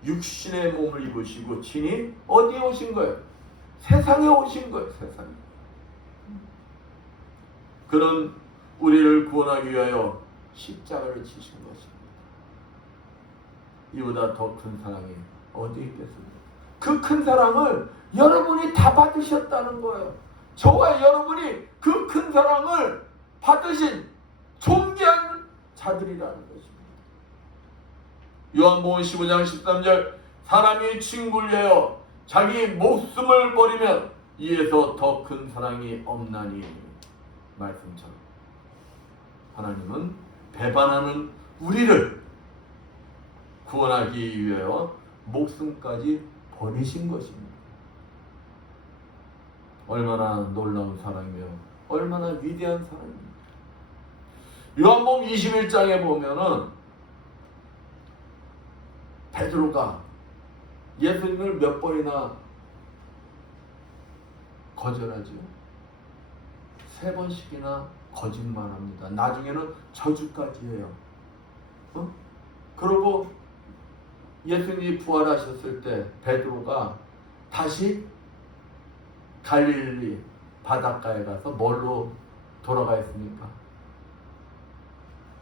육신의 몸을 입으시고 친히 어디에 오신 거예요? 세상에 오신 거예요. 세상에. 그는 우리를 구원하기 위하여 십자가를 지신 것입니다. 이보다 더 큰 사랑이 어디 있겠습니까? 그 큰 사랑을 여러분이 다 받으셨다는 거예요. 저와 여러분이 그 큰 사랑을 받으신 존귀한 자들이라는 것입니다. 요한복음 15장 13절 사람이 친구를 위하여 자기 목숨을 버리면 이에서 더 큰 사랑이 없나니 말씀처럼 하나님은 배반하는 우리를 구원하기 위하여 목숨까지 버리신 것입니다. 얼마나 놀라운 사랑이며 얼마나 위대한 사랑입니다. 요한복음 21장에 보면은 베드로가 예수님을 몇 번이나 거절하죠. 3번씩이나 거짓말합니다. 나중에는 저주까지 해요. 그리고 예수님이 부활하셨을 때 베드로가 다시 갈릴리 바닷가에 가서 뭘로 돌아가 있습니까?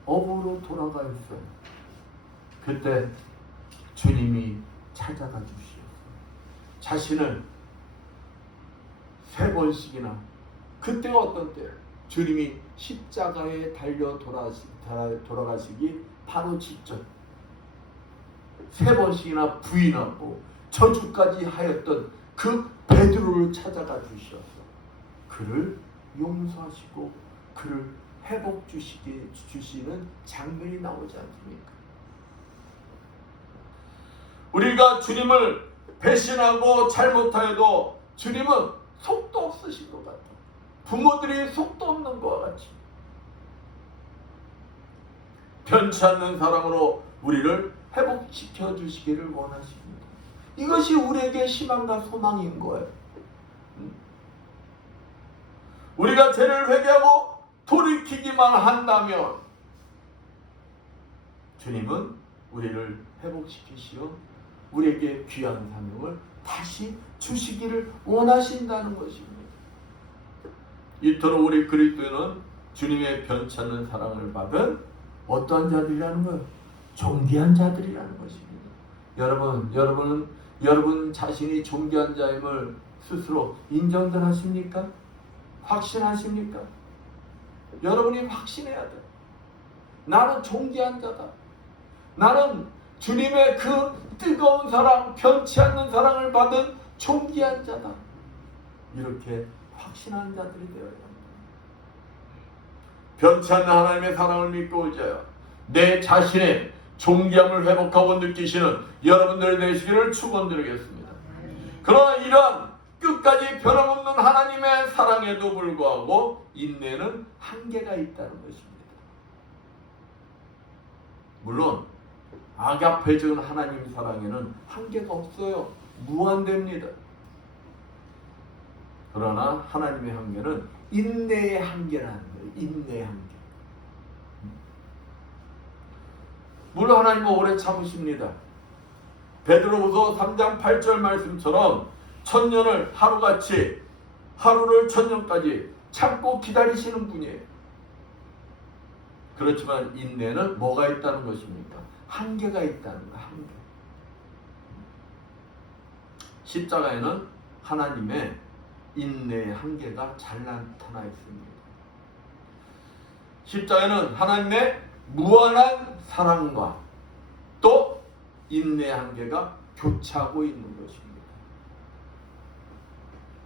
어부로 돌아가 있어요. 그때 주님이 찾아가 주시었어요. 자신을 3번씩이나 그때가 어떤 때예요? 주님이 십자가에 달려 돌아가시기 바로 직전 3번씩이나 부인하고 저주까지 하였던 그 베드로를 찾아가 주셔서 그를 용서하시고 그를 회복 주시는 장면이 나오지 않습니까? 우리가 주님을 배신하고 잘못하여도 주님은 속도 없으신 것 같아요. 부모들이 속도 없는 것과 같이 변치 않는 사랑으로 우리를 회복시켜 주시기를 원하십니다. 이것이 우리에게 희망과 소망인 거예요. 우리가 죄를 회개하고 돌이키기만 한다면 주님은 우리를 회복시키시어 우리에게 귀한 사명을 다시 주시기를 원하신다는 것입니다. 이토록 우리 그리스도인은 주님의 변치 않는 사랑을 받은 어떠한 자들이라는 거예요? 존귀한 자들이라는 것입니다. 여러분 자신이 존귀한 자임을 스스로 인정들 하십니까? 확신하십니까? 여러분이 확신해야 돼. 나는 존귀한 자다. 나는 주님의 그 뜨거운 사랑, 변치 않는 사랑을 받은 존귀한 자다. 이렇게 확신한 자들이 되어야 합니다. 변치 않는 하나님의 사랑을 믿고 오자요. 내 자신의 존귀함을 회복하고 느끼시는 여러분들 되시기를 축원드리겠습니다. 그러나 이러한 끝까지 변함없는 하나님의 사랑에도 불구하고 인내는 한계가 있다는 것입니다. 물론 아가페적인 하나님 사랑에는 한계가 없어요. 무한됩니다. 그러나 하나님의 한계는 인내의 한계라는 거예요. 인내의 한계. 물론 하나님은 오래 참으십니다. 베드로후서 3장 8절 말씀처럼 천년을 하루같이, 하루를 천년까지 참고 기다리시는 분이에요. 그렇지만 인내는 뭐가 있다는 것입니까? 한계가 있다는 거예요. 한계. 십자가에는 하나님의 인내의 한계가 잘 나타나 있습니다. 십자가에는 하나님의 무한한 사랑과 또 인내의 한계가 교차하고 있는 것입니다.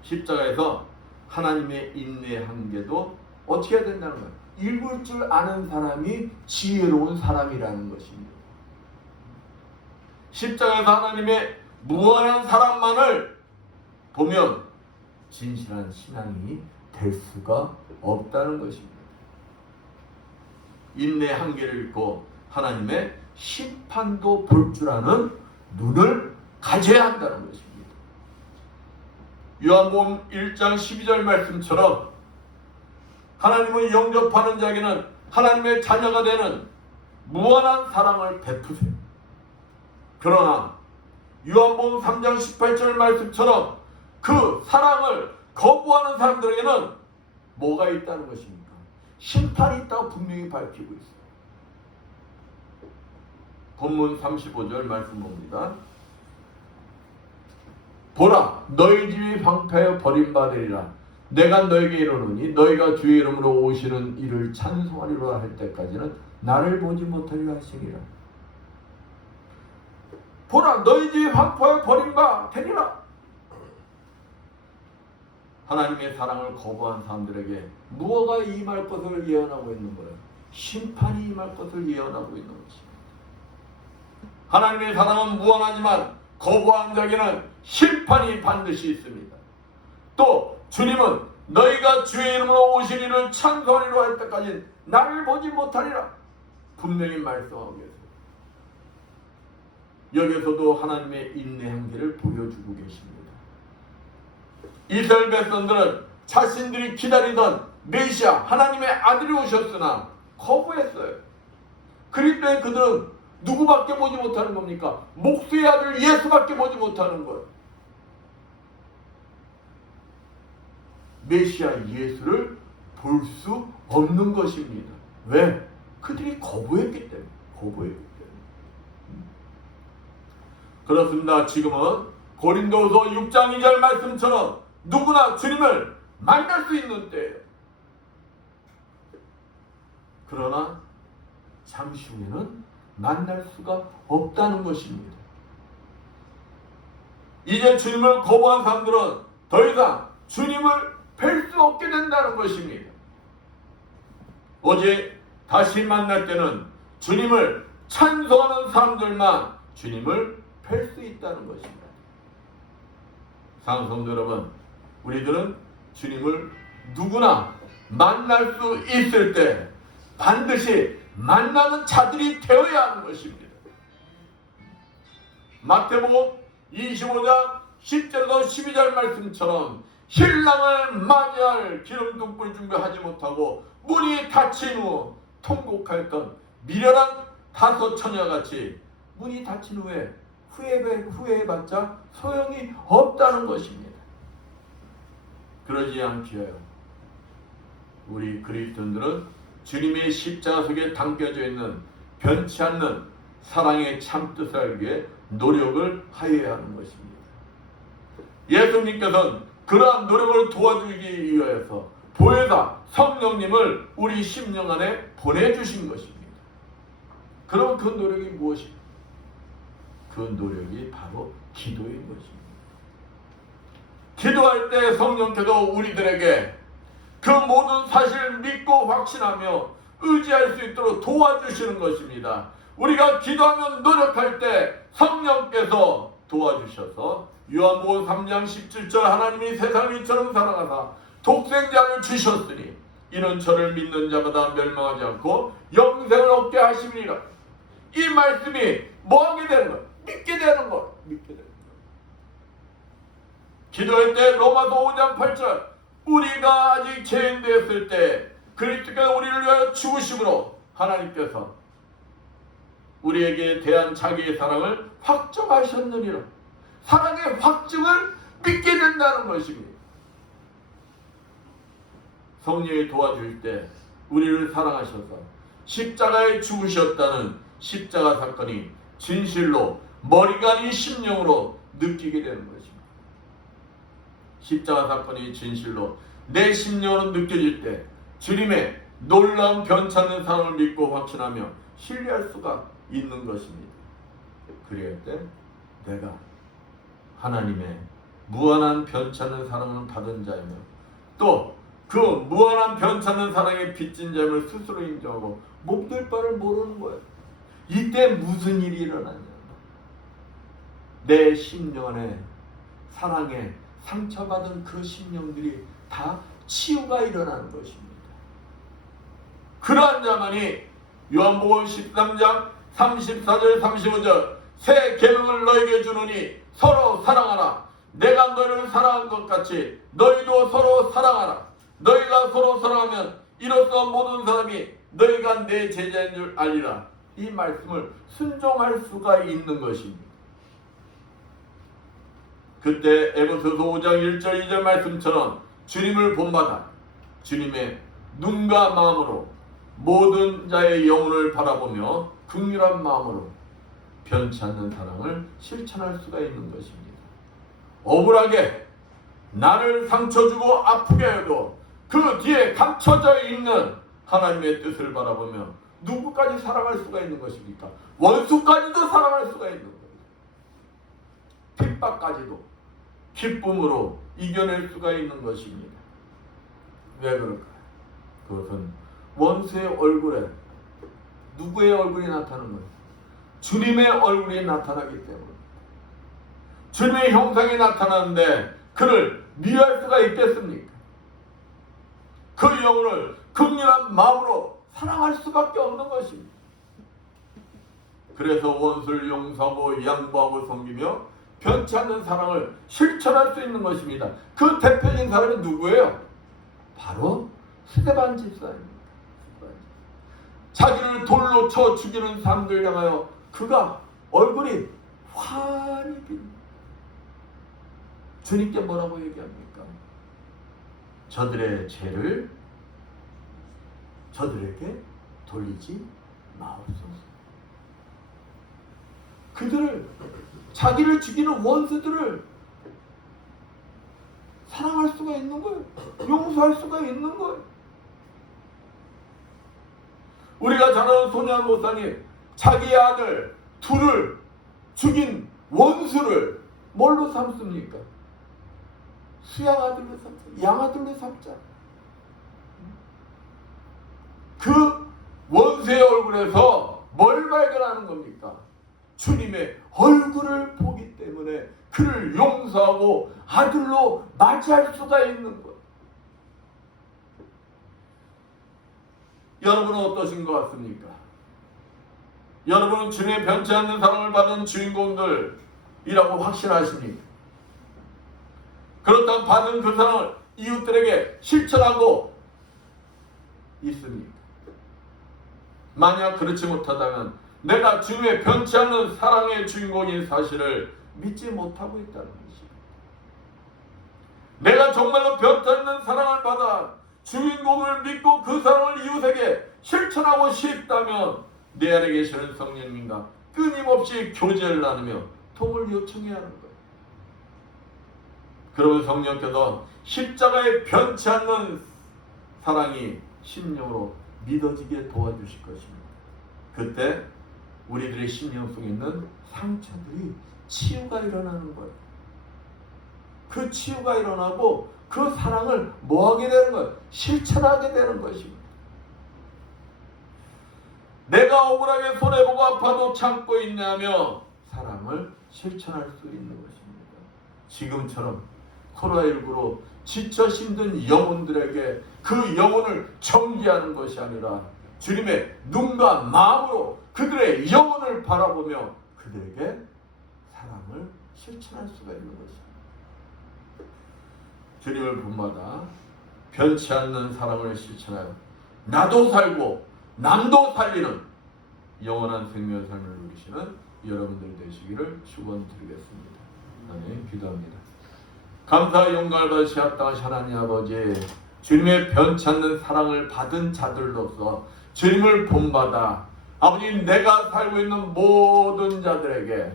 십자가에서 하나님의 인내의 한계도 어떻게 해야 된다는 거예요? 읽을 줄 아는 사람이 지혜로운 사람이라는 것입니다. 십자가에서 하나님의 무한한 사랑만을 보면 진실한 신앙이 될 수가 없다는 것입니다. 인내의 한계를 잃고 하나님의 심판도 볼 줄 아는 눈을 가져야 한다는 것입니다. 요한복음 1장 12절 말씀처럼 하나님을 영접하는 자에게는 하나님의 자녀가 되는 무한한 사랑을 베푸세요. 그러나 요한복음 3장 18절 말씀처럼 그 사랑을 거부하는 사람들에게는 뭐가 있다는 것입니까? 심판이 있다고 분명히 밝히고 있어요. 본문 35절 말씀 봅니다. 보라, 너희 집이 방패하여 버림받으리라. 내가 너에게 이르노니 너희가 주의 이름으로 오시는 이를 찬송하리라 할 때까지는 나를 보지 못하리라 하시니라. 보라, 너희 집이 방패하여 버림받으리라. 하나님의 사랑을 거부한 사람들에게 무엇가 임할 것을 예언하고 있는 거예요? 심판이 임할 것을 예언하고 있는 것입니다. 하나님의 사랑은 무한하지만 거부한 자에게는 심판이 반드시 있습니다. 또 주님은 너희가 주의 이름으로 오신 이를 찬송하리라 할 때까지 나를 보지 못하리라 분명히 말씀하고 계세요. 여기서도 하나님의 인내 한계를 보여주고 계십니다. 이스라엘 백성들은 자신들이 기다리던 메시아 하나님의 아들이 오셨으나 거부했어요. 그리 때문에 그들은 누구밖에 보지 못하는 겁니까? 목수의 아들 예수밖에 보지 못하는 거예요. 메시아 예수를 볼 수 없는 것입니다. 왜? 그들이 거부했기 때문에. 그렇습니다. 지금은 고린도서 6장 2절 말씀처럼 누구나 주님을 만날 수 있는 때예요. 그러나 잠시 후에는 만날 수가 없다는 것입니다. 이제 주님을 거부한 사람들은 더 이상 주님을 뵐 수 없게 된다는 것입니다. 어제 다시 만날 때는 주님을 찬송하는 사람들만 주님을 뵐 수 있다는 것입니다. 사랑하는 여러분, 우리들은 주님을 누구나 만날 수 있을 때 반드시 만나는 자들이 되어야 하는 것입니다. 마태복음 25장 10절에서 12절 말씀처럼 신랑을 맞이할 기름등불 준비하지 못하고 문이 닫힌 후 통곡하였던 미련한 5 처녀같이 문이 닫힌 후에 후회해봤자 소용이 없다는 것입니다. 그러지 않기에 우리 그리스도인들은 주님의 십자가 속에 담겨져 있는 변치 않는 사랑의 참뜻을 알기 위해 노력을 하여야 하는 것입니다. 예수님께서는 그러한 노력을 도와주기 위해서 보혜사 성령님을 우리 심령 안에 보내주신 것입니다. 그럼 그 노력이 무엇입니까? 그 노력이 바로 기도인 것입니다. 기도할 때 성령께서 우리들에게 그 모든 사실을 믿고 확신하며 의지할 수 있도록 도와주시는 것입니다. 우리가 기도하며 노력할 때 성령께서 도와주셔서 요한복음 3장 17절 하나님이 세상을 이처럼 사랑하사 독생자를 주셨으니 이는 저를 믿는 자마다 멸망하지 않고 영생을 얻게 하심이니라. 이 말씀이 뭐하게 되는 거예요? 믿게 되는 거예요. 믿게 되는 거예요. 기도할 때 로마서 5장 8절 우리가 아직 죄인 되었을 때 그리스도께서 우리를 위하여 죽으심으로 하나님께서 우리에게 대한 자기의 사랑을 확정하셨느니라. 사랑의 확증을 믿게 된다는 것입니다. 성령이 도와줄 때 우리를 사랑하셔서 십자가에 죽으셨다는 십자가 사건이 진실로 머리가 아닌 심령으로 느끼게 되는 것입니다. 십자가 사건이 진실로 내 심령으로 느껴질 때 주님의 놀라운 변찮는 사랑을 믿고 확신하며 신뢰할 수가 있는 것입니다. 그럴 때 내가 하나님의 무한한 변찮는 사랑을 받은 자이며 또 그 무한한 변찮는 사랑에 빚진 자임을 스스로 인정하고 몸둘 바를 모르는 거예요. 이때 무슨 일이 일어나냐? 내 심령 안에 사랑에 상처받은 그 심령들이 다 치유가 일어나는 것입니다. 그러한 자만이 요한복음 13장 34절 35절 새 계명을 너에게 주노니 서로 사랑하라. 내가 너희를 사랑한 것 같이 너희도 서로 사랑하라. 너희가 서로 사랑하면 이로써 모든 사람이 너희가 내 제자인 줄 알리라. 이 말씀을 순종할 수가 있는 것입니다. 그때 에베소서 5장 1절 2절 말씀처럼 주님을 본받아 주님의 눈과 마음으로 모든 자의 영혼을 바라보며 긍휼한 마음으로 변치 않는 사랑을 실천할 수가 있는 것입니다. 억울하게 나를 상처 주고 아프게 해도 그 뒤에 감춰져 있는 하나님의 뜻을 바라보며 누구까지 사랑할 수가 있는 것입니까? 원수까지도 사랑할 수가 있는 거예요. 핍박까지도 기쁨으로 이겨낼 수가 있는 것입니다. 왜 그럴까요? 그것은 원수의 얼굴에 누구의 얼굴이 나타나는 거예요? 주님의 얼굴이 나타나기 때문에. 주님의 형상이 나타나는데 그를 미워할 수가 있겠습니까? 그 영혼을 긍휼한 마음으로 사랑할 수밖에 없는 것입니다. 그래서 원수를 용서하고 양보하고 섬기며 변치 않는 사랑을 실천할 수 있는 것입니다. 그 대표적인 사람이 누구예요? 바로 스데반 집사입니다. 자기를 돌로 쳐 죽이는 사람들 향하여 그가 얼굴이 환히 빕니다. 주님께 뭐라고 얘기합니까? 저들의 죄를 저들에게 돌리지 마옵소서. 그들을 자기를 죽이는 원수들을 사랑할 수가 있는 거예요. 용서할 수가 있는 거예요. 우리가 잘 아는 손혜원 목사님 자기 아들 둘을 죽인 원수를 뭘로 삼습니까? 수양아들로 삼자, 양아들로 삼자. 그 원수의 얼굴에서 뭘 발견하는 겁니까? 주님의 얼굴을 보기 때문에 그를 용서하고 아들로 맞이할 수가 있는 것. 여러분은 어떠신 것 같습니까? 여러분은 주님의 변치 않는 사랑을 받은 주인공들이라고 확신하십니까? 그렇다면 받은 그 사랑을 이웃들에게 실천하고 있습니까? 만약 그렇지 못하다면 내가 주님의 변치 않는 사랑의 주인공인 사실을 믿지 못하고 있다는 것입니다. 내가 정말로 변치 않는 사랑을 받아 주인공을 믿고 그 사랑을 이웃에게 실천하고 싶다면 내 안에 계시는 성령님과 끊임없이 교제를 나누며 도움을 요청해야 하는 거예요. 그러면 성령께서 십자가의 변치 않는 사랑이 심령으로 믿어지게 도와주실 것입니다. 그때 우리들의 심령 속에 있는 상처들이 치유가 일어나는 거예요. 그 치유가 일어나고 그 사랑을 뭐하게 되는 거예요? 실천하게 되는 것입니다. 내가 억울하게 손해보고 아파도 참고 있냐며 사랑을 실천할 수 있는 것입니다. 지금처럼 코로나19로 지쳐 힘든 영혼들에게 그 영혼을 정죄하는 것이 아니라 주님의 눈과 마음으로 그들의 영혼을 바라보며 그들에게 사랑을 실천할 수가 있는 것입니다. 주님을 본마다 변치 않는 사랑을 실천하여 나도 살고 남도 살리는 영원한 생명의 삶을 누리시는 여러분들 되시기를 축원드리겠습니다. 아멘. 기도합니다. 감사와 영광을 받으시 합당하신 하나님 아버지, 주님의 변치 않는 사랑을 받은 자들로서 주님을 본받아 아버지 내가 살고 있는 모든 자들에게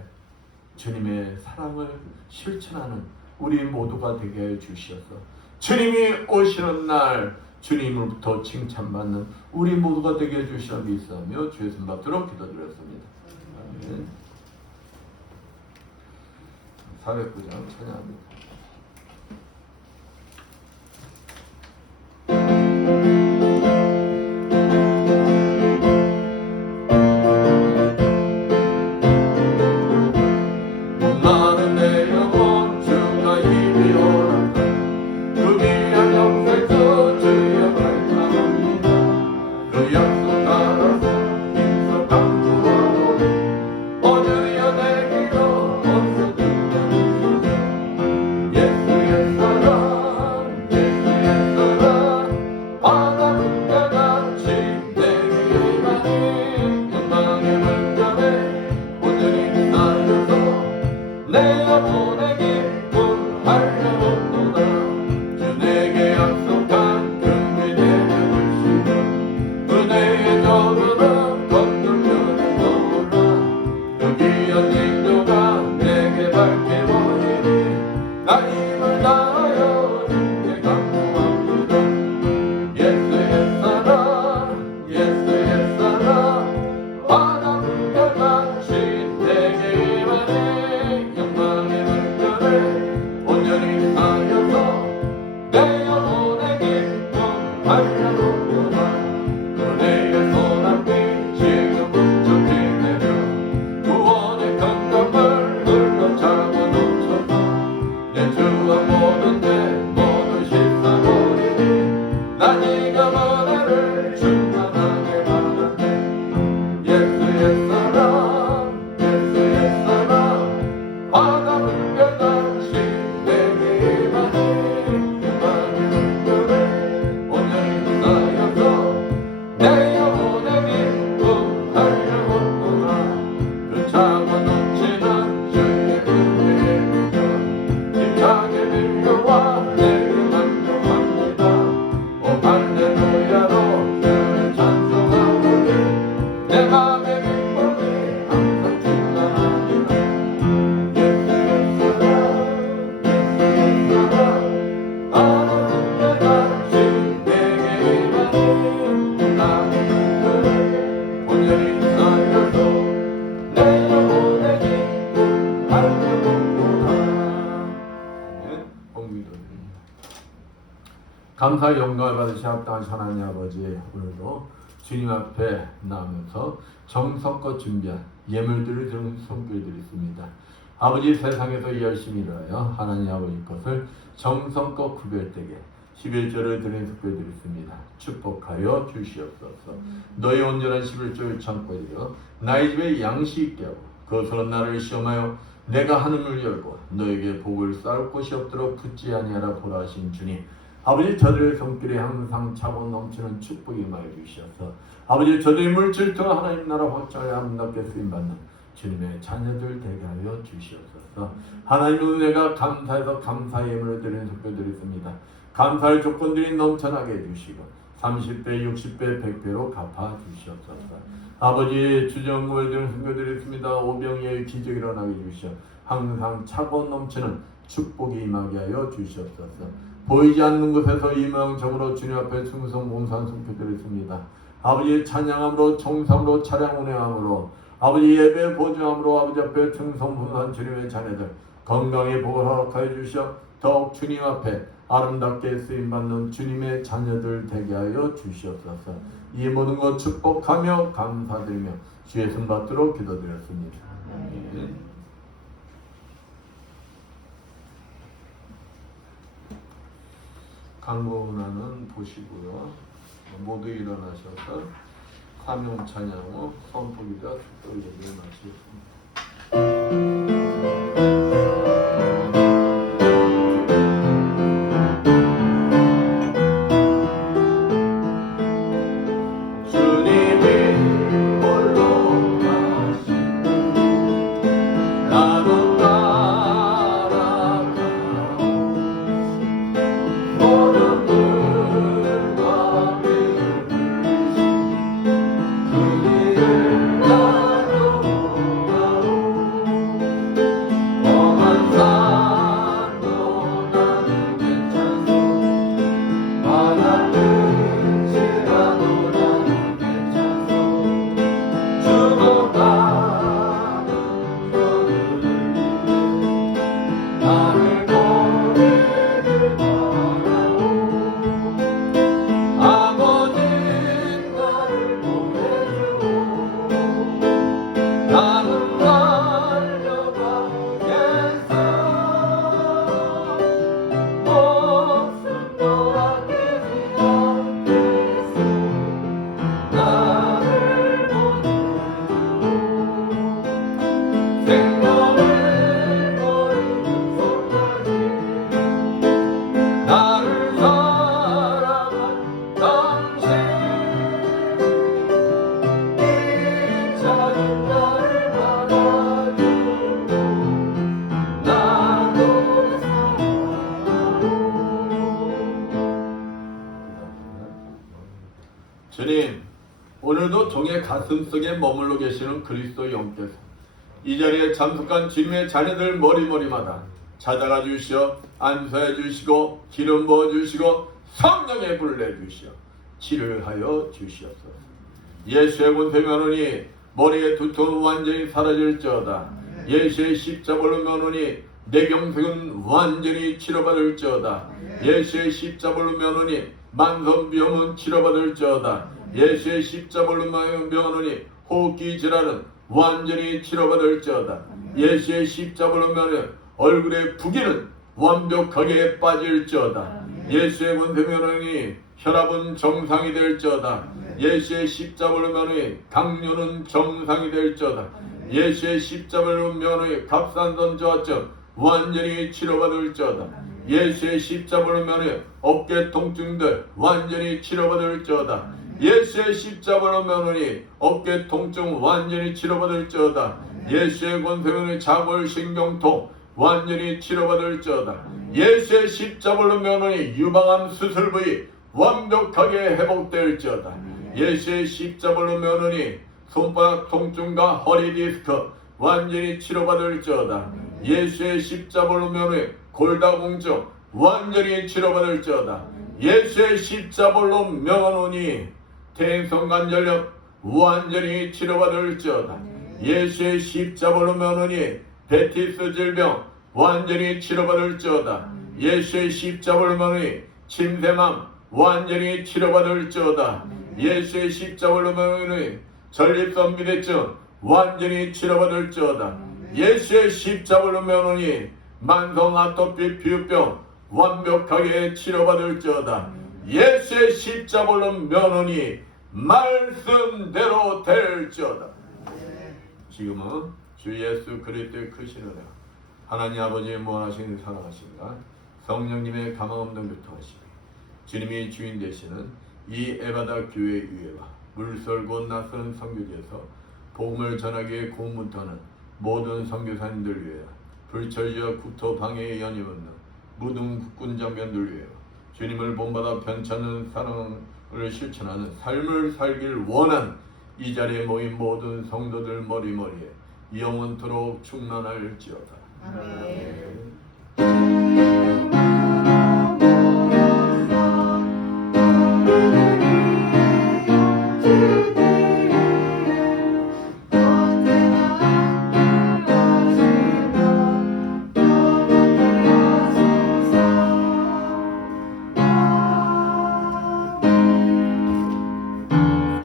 주님의 사랑을 실천하는 우리 모두가 되게 해 주시옵소서. 주님이 오시는 날 주님으로부터 칭찬받는 우리 모두가 되게 해 주시옵소서 믿사오며 주의 손 받도록 기도드렸습니다. 아멘. 409장 찬양합니다. 감사 영광을 받으시 합당하신 하나님 아버지, 오늘도 주님 앞에 나오면서 정성껏 준비한 예물들을 드리는 손길드렸습니다. 아버지, 세상에서 열심히 일하여 하나님 아버지 것을 정성껏 구별되게 11조를 드리는 손길드렸습니다. 축복하여 주시옵소서. 너희 온전한 11조를 참고드려 나의 집에 양식 있게 하고 그것으로 나를 시험하여 내가 하늘을 열고 너에게 복을 쌓을 곳이 없도록 붙지 아니하라 보라 하신 주님, 아버지 저들의 손길에 항상 차고 넘치는 축복이 임하여 주시옵소서. 아버지 저들의 물질도 하나님 나라 확장에 아름답게 쓰임받는 주님의 자녀들 되게 하여 주시옵소서. 하나님의 은혜가 감사해서 감사의 예물을 드리는 속도드렸습니다. 감사할 조건들이 넘쳐나게 해주시고 30배, 60배, 100배로 갚아 주시옵소서. 아버지 주정을 드리는 속도드렸습니다. 오병이의 기적이 일어나게 해주시오. 항상 차고 넘치는 축복이 임하게 하여 주시옵소서. 보이지 않는 곳에서 이모양정으로 주님 앞에 충성 봉사한 손길드렸습니다. 아버지 찬양함으로 총삼으로 차량 운행함으로 아버지 예배 보증함으로 아버지 앞에 충성 봉사한 주님의 자녀들 건강의 복을 허락하여 주시어 더욱 주님 앞에 아름답게 쓰임받는 주님의 자녀들 되게 하여 주시옵소서. 이 모든 것 축복하며 감사드리며 주의 손 받도록 기도드렸습니다. 강구나는 보시고요. 모두 일어나셔서 사명 찬양으로 선포기자 축복 예배를 마치겠습니다. 주님, 오늘도 종의 가슴 속에 머물러 계시는 그리스도 영께서 이 자리에 참석한 주님의 자녀들 머리머리마다 찾아가 주시어 안수해 주시고 기름 부어 주시고 성령의 불을 내주시어 치료하여 주시옵소서. 예수의 권세면허니 머리의 두통은 완전히 사라질지어다. 예수의 십자벌로 면허니 뇌경색은 완전히 치료받을지어다. 예수의 십자벌로 면허니 만성비염은 치료받을지어다. 예수의 십자벌로 면허니 호흡기 질환은 완전히 치료받을지어다. 예수의 십자벌로 면허니 얼굴의 부기는 완벽하게 빠질지어다. 예수의 권세 면허니 혈압은 정상이 될지어다. 예수의 십자벌로 면허니 당뇨는 정상이 될지어다. 예수의 십자벌로 면허니 갑상선 저하증 완전히 치료받을지어다. 예수의 십자벌로 면허니 어깨 통증들 완전히 치료받을지어다. 예수의 십자벌로 면허니 어깨 통증 완전히 치료받을지어다. 예수의 권세면허니 자골신경통 완전히 치료받을지어다. 예수의 십자벌로 면허니 유방암 수술 부위 완벽하게 회복될지어다. 예수의 십자벌로 면허니 손바닥 통증과 허리 디스크 완전히 치료받을지어다. 예수의 십자벌로 면허니 골다공증 완전히 치료받을지어다. 예수의 십자벌로 명하노니 대성관절염 완전히 치료받을지어다. 예수의 십자벌로 명하노니 베티스 질병 완전히 치료받을지어다. 예수의 십자벌로 명하노니 침샘암 완전히 치료받을지어다. 예수의 십자벌로 명하노니 전립선 비대증 완전히 치료받을지어다. 예수의 십자벌로 명하노니 만성 아토피 피부병 완벽하게 치료받을지어다. 예수의 십자벌로 면허니 말씀대로 될지어다. 지금은 주 예수 그리스도의 크신 은혜 하나님 아버지의 무한하신 사랑하신가 성령님의 감화 없는 교통하시고 주님이 주인 되시는 이 에바다 교회 위에와 물설고 낯선 선교지에서 복음을 전하기에 공문터는 모든 선교사님들 위해 불철지와 국토 방해에 연이 없는 무등 국군 장병들 위해 주님을 본받아 변찮는 사랑을 실천하는 삶을 살길 원한 이 자리에 모인 모든 성도들 머리머리에 영원토록 충만할지어다. 아멘. 아멘.